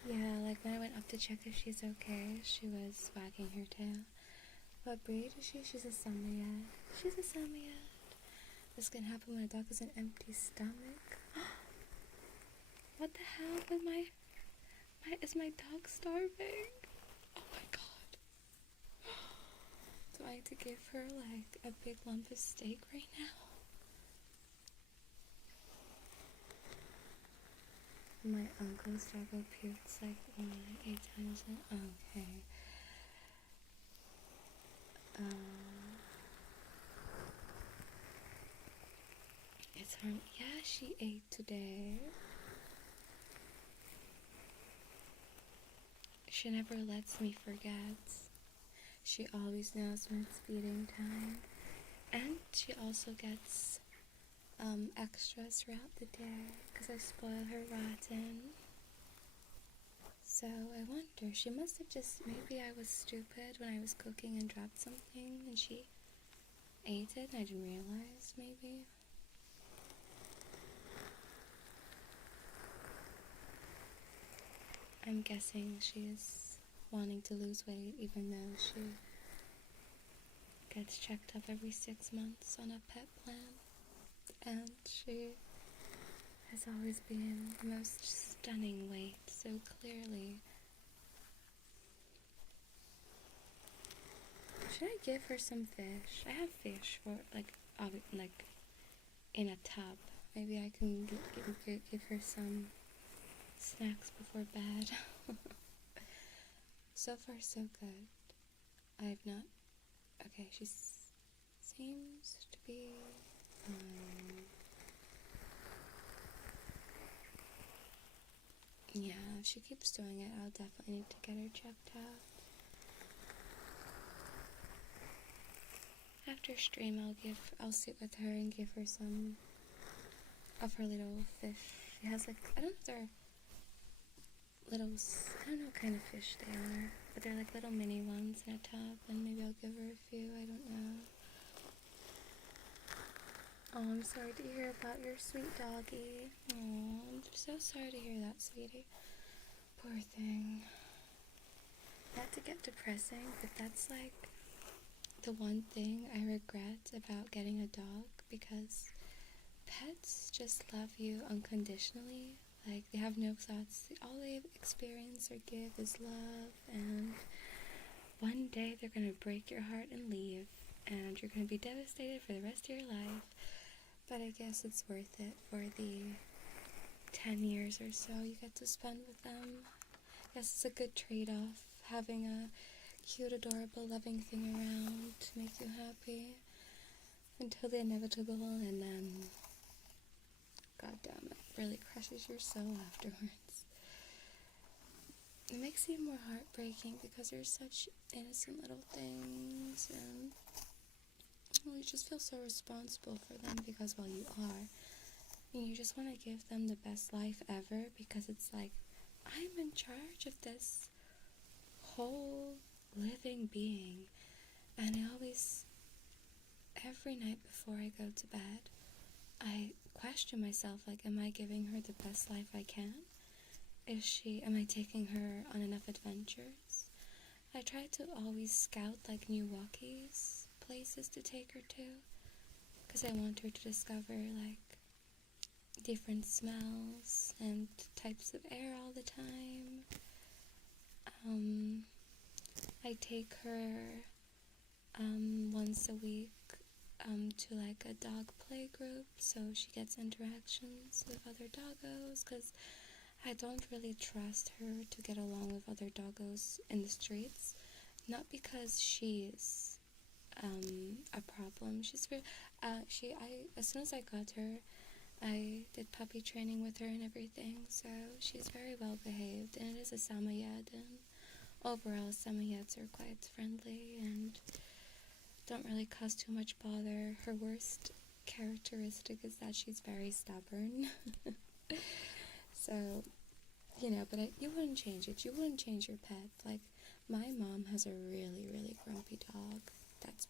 Yeah, like when I went up to check if she's okay, she was wagging her tail. What breed is she? She's a Samoyed. She's a Samoyed. This can happen when a dog has an empty stomach. What the hell? Is my dog starving? Oh my god. Do I have to give her like a big lump of steak right now? My uncle's dog pukes like 8 times. Okay. It's her. Yeah, she ate today. She never lets me forget. She always knows when it's feeding time. And she also gets extras throughout the day because I spoil her rotten. So I wonder, she must have just, maybe I was stupid when I was cooking and dropped something and she ate it and I didn't realize, maybe. I'm guessing she's wanting to lose weight even though she gets checked up every 6 months on a pet plan. And she has always been the most stunning weight, so clearly. Should I give her some fish? I have fish for, like in a tub. Maybe I can give her some snacks before bed. So far, so good. I've not... Okay, she seems to be... yeah, if she keeps doing it, I'll definitely need to get her checked out. After stream, I'll sit with her and give her some of her little fish. She has like, I don't know if they're little, I don't know what kind of fish they are, but they're like little mini ones in a tub, and maybe I'll give her a few, I don't know. Oh, I'm sorry to hear about your sweet doggy. Oh, I'm so sorry to hear that, sweetie. Poor thing. Not to get depressing, but that's like the one thing I regret about getting a dog, because pets just love you unconditionally. Like, they have no thoughts. All they experience or give is love, and one day they're gonna break your heart and leave, and you're gonna be devastated for the rest of your life. But I guess it's worth it for the 10 years or so you get to spend with them. I guess it's a good trade-off, having a cute, adorable, loving thing around to make you happy until the inevitable, and then, god damn it, really crushes your soul afterwards. It makes it more heartbreaking because they're such innocent little things, and well, you just feel so responsible for them because, well, you are. And you just want to give them the best life ever because it's like, I'm in charge of this whole living being. And I always, every night before I go to bed, I question myself, like, am I giving her the best life I can? Am I taking her on enough adventures? I try to always scout, like, new walkies, places to take her to, because I want her to discover, like, different smells and types of air all the time. I take her once a week to like a dog play group, so she gets interactions with other doggos, because I don't really trust her to get along with other doggos in the streets. Not because she's a problem. As soon as I got her, I did puppy training with her and everything, so she's very well behaved, and it is a Samoyed, and overall Samoyeds are quite friendly and don't really cause too much bother. Her worst characteristic is that she's very stubborn. So, but you wouldn't change it. You wouldn't change your pet. Like, my mom has a really, really grumpy dog. That's,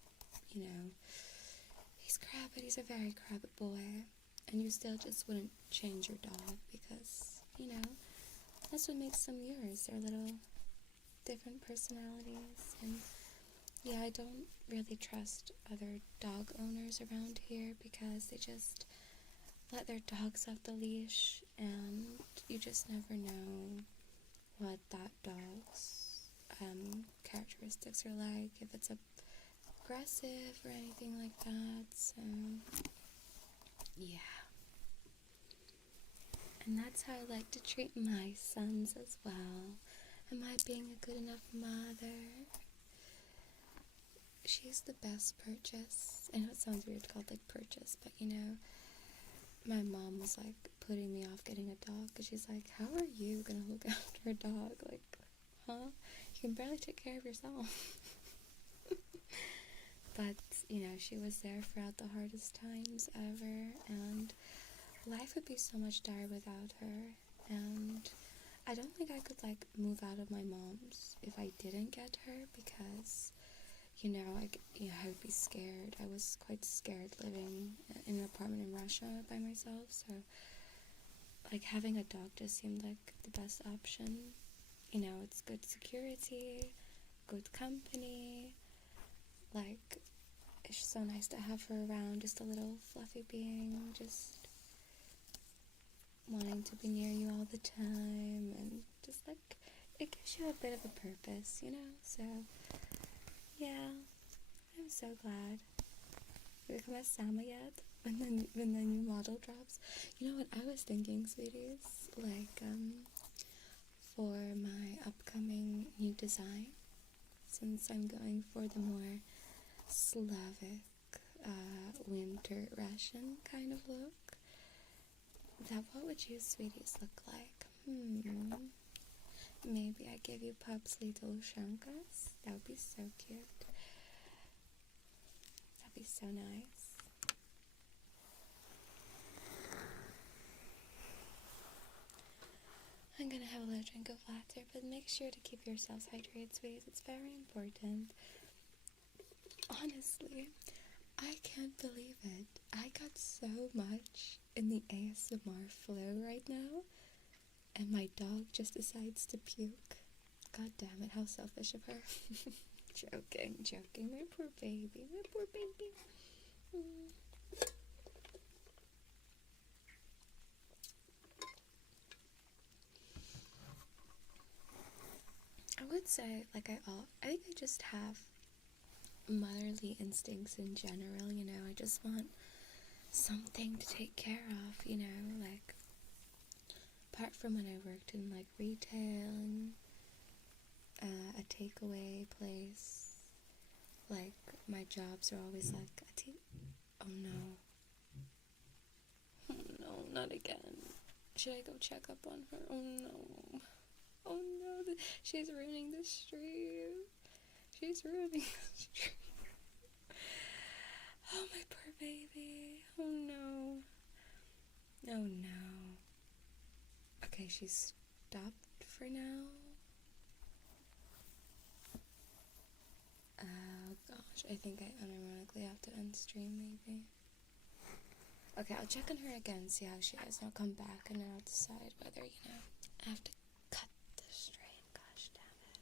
he's crabby. He's a very crabby boy. And you still just wouldn't change your dog because, that's what makes them yours. They're little different personalities. And, yeah, I don't really trust other dog owners around here because they just let their dogs off the leash, and you just never know what that dog's characteristics are like, if it's aggressive or anything like that. So yeah, and that's how I like to treat my sons as well. Am I being a good enough mother? She's the best purchase. I know it sounds weird called like purchase, but my mom was like putting me off getting a dog because she's like, how are you gonna look after a dog? Like, huh? You can barely take care of yourself. But, she was there throughout the hardest times ever, and life would be so much dire without her. And I don't think I could like move out of my mom's if I didn't get her, because I would be scared. I was quite scared living in an apartment in Russia by myself, so like having a dog just seemed like the best option. It's good security, good company, like it's so nice to have her around, just a little fluffy being, just wanting to be near you all the time, and just like it gives you a bit of a purpose, so yeah, I'm so glad you become a Samoyed when the new model drops. What I was thinking, sweeties, like for my upcoming new design, since I'm going for the more Slavic winter Russian kind of look, what would you sweeties look like? Maybe I give you pups little shankas. That would be so cute. That'd be so nice. I'm gonna have a little drink of water, but make sure to keep yourselves hydrated, sweeties. It's very important. Honestly, I can't believe it. I got so much in the ASMR flow right now, and my dog just decides to puke. God damn it, how selfish of her. Joking, my poor baby, I would say, like, I think I just have motherly instincts in general, I just want something to take care of, like, apart from when I worked in, like, retail and a takeaway place, like, my jobs are always like, oh no, not again. Should I go check up on her? Oh no, she's ruining the stream. Oh, my poor baby. Oh, no. Oh, no. Okay, she's stopped for now. Oh, gosh. I think I unironically have to end stream, maybe. Okay, I'll check on her again, see how she is, and I'll come back, and then I'll decide whether, I have to cut the stream. Gosh damn it.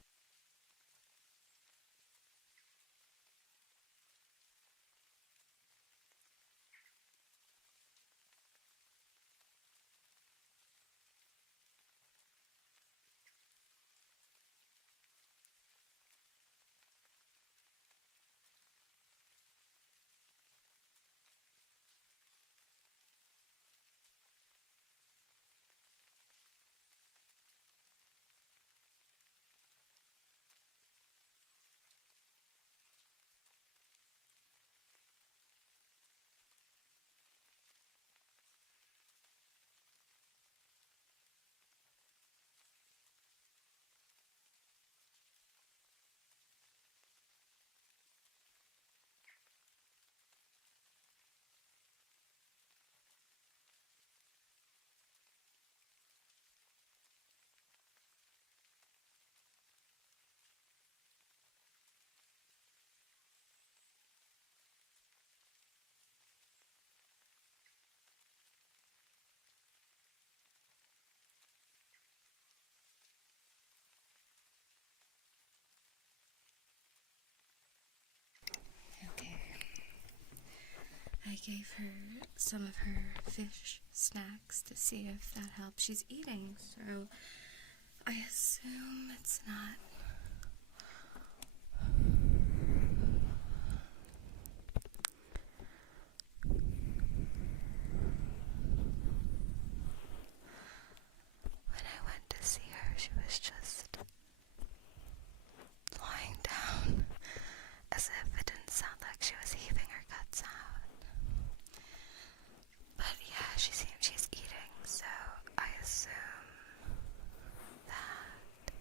Okay. I gave her some of her fish snacks to see if that helps. She's eating, so I assume it's not. When I went to see her, she was just lying down, as if it didn't sound like she was heaving her guts out. But yeah, she seems she's eating, so I assume that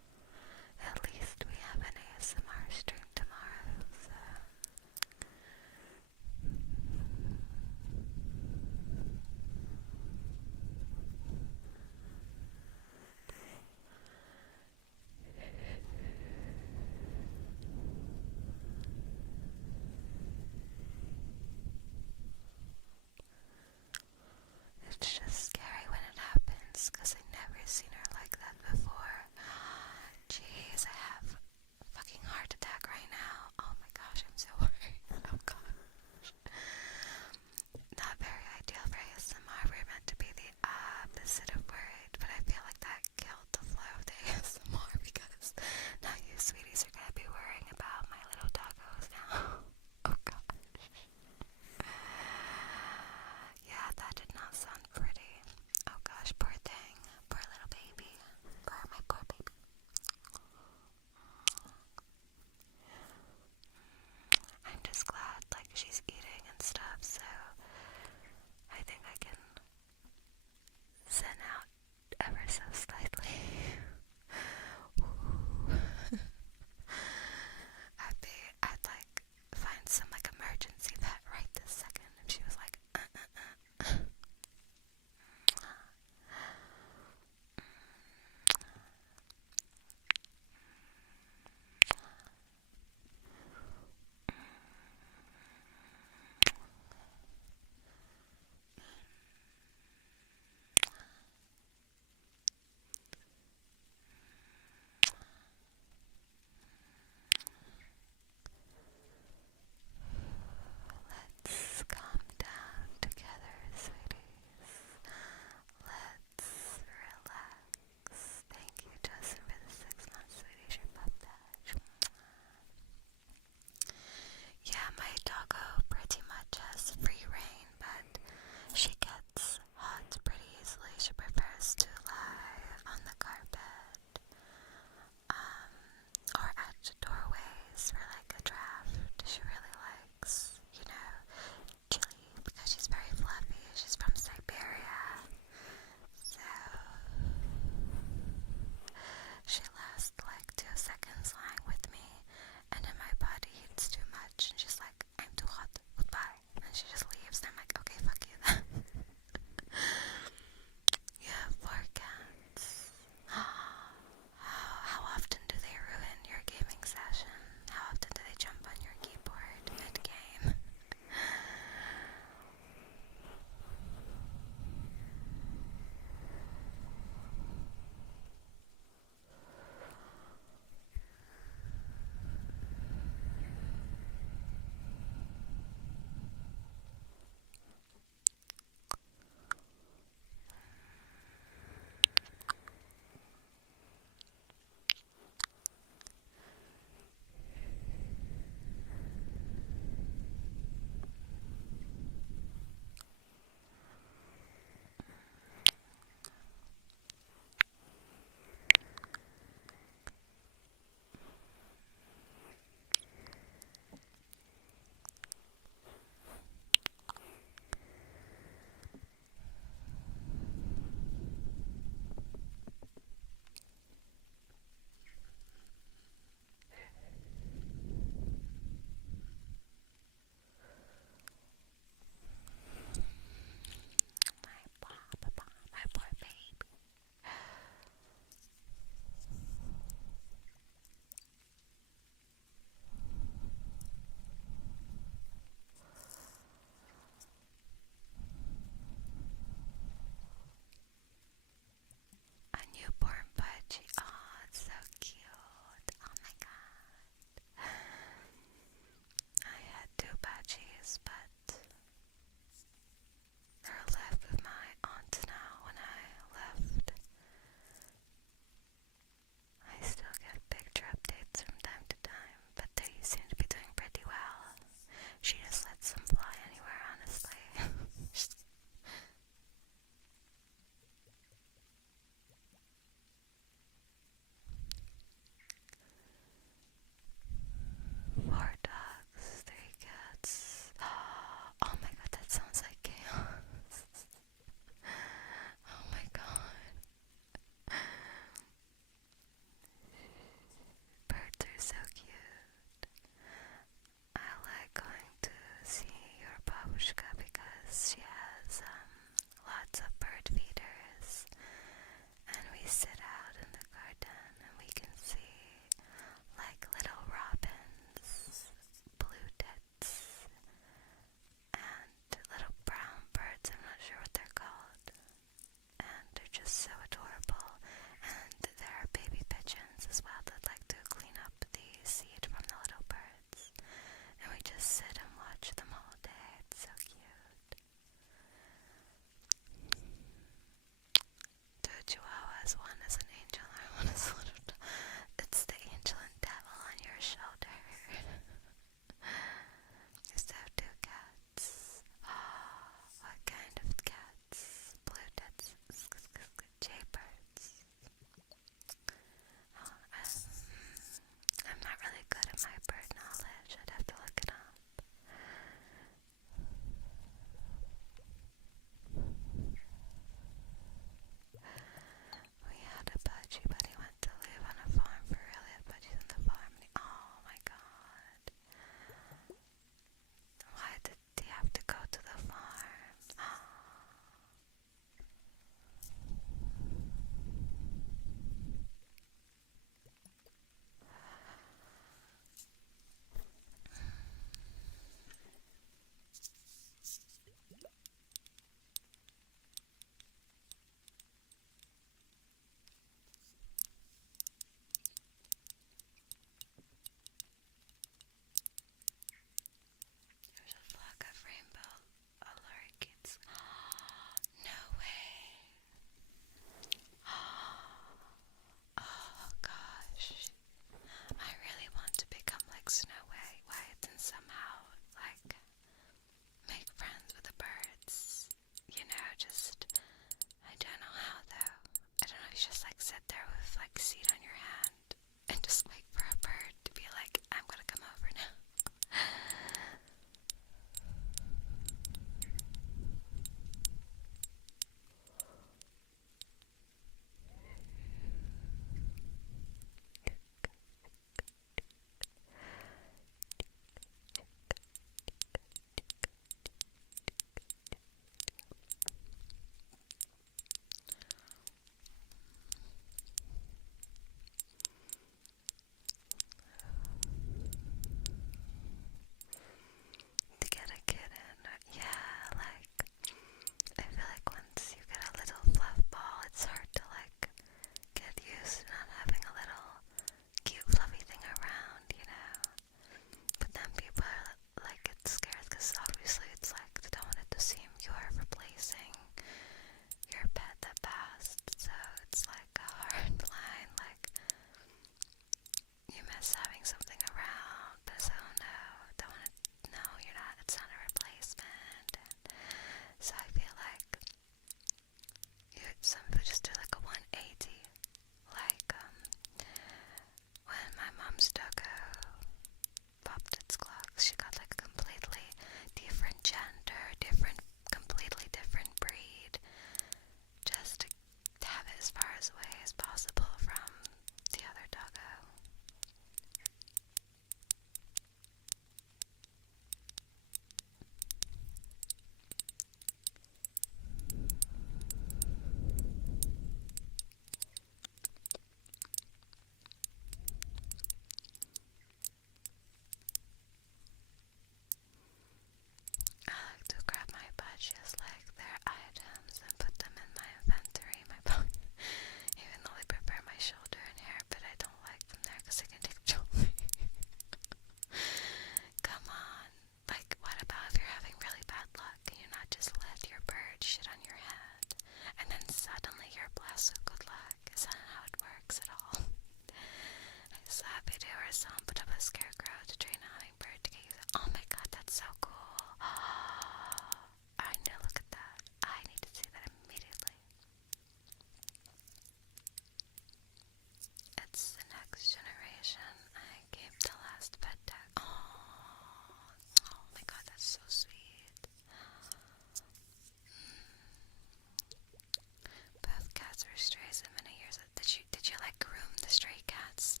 the stray cats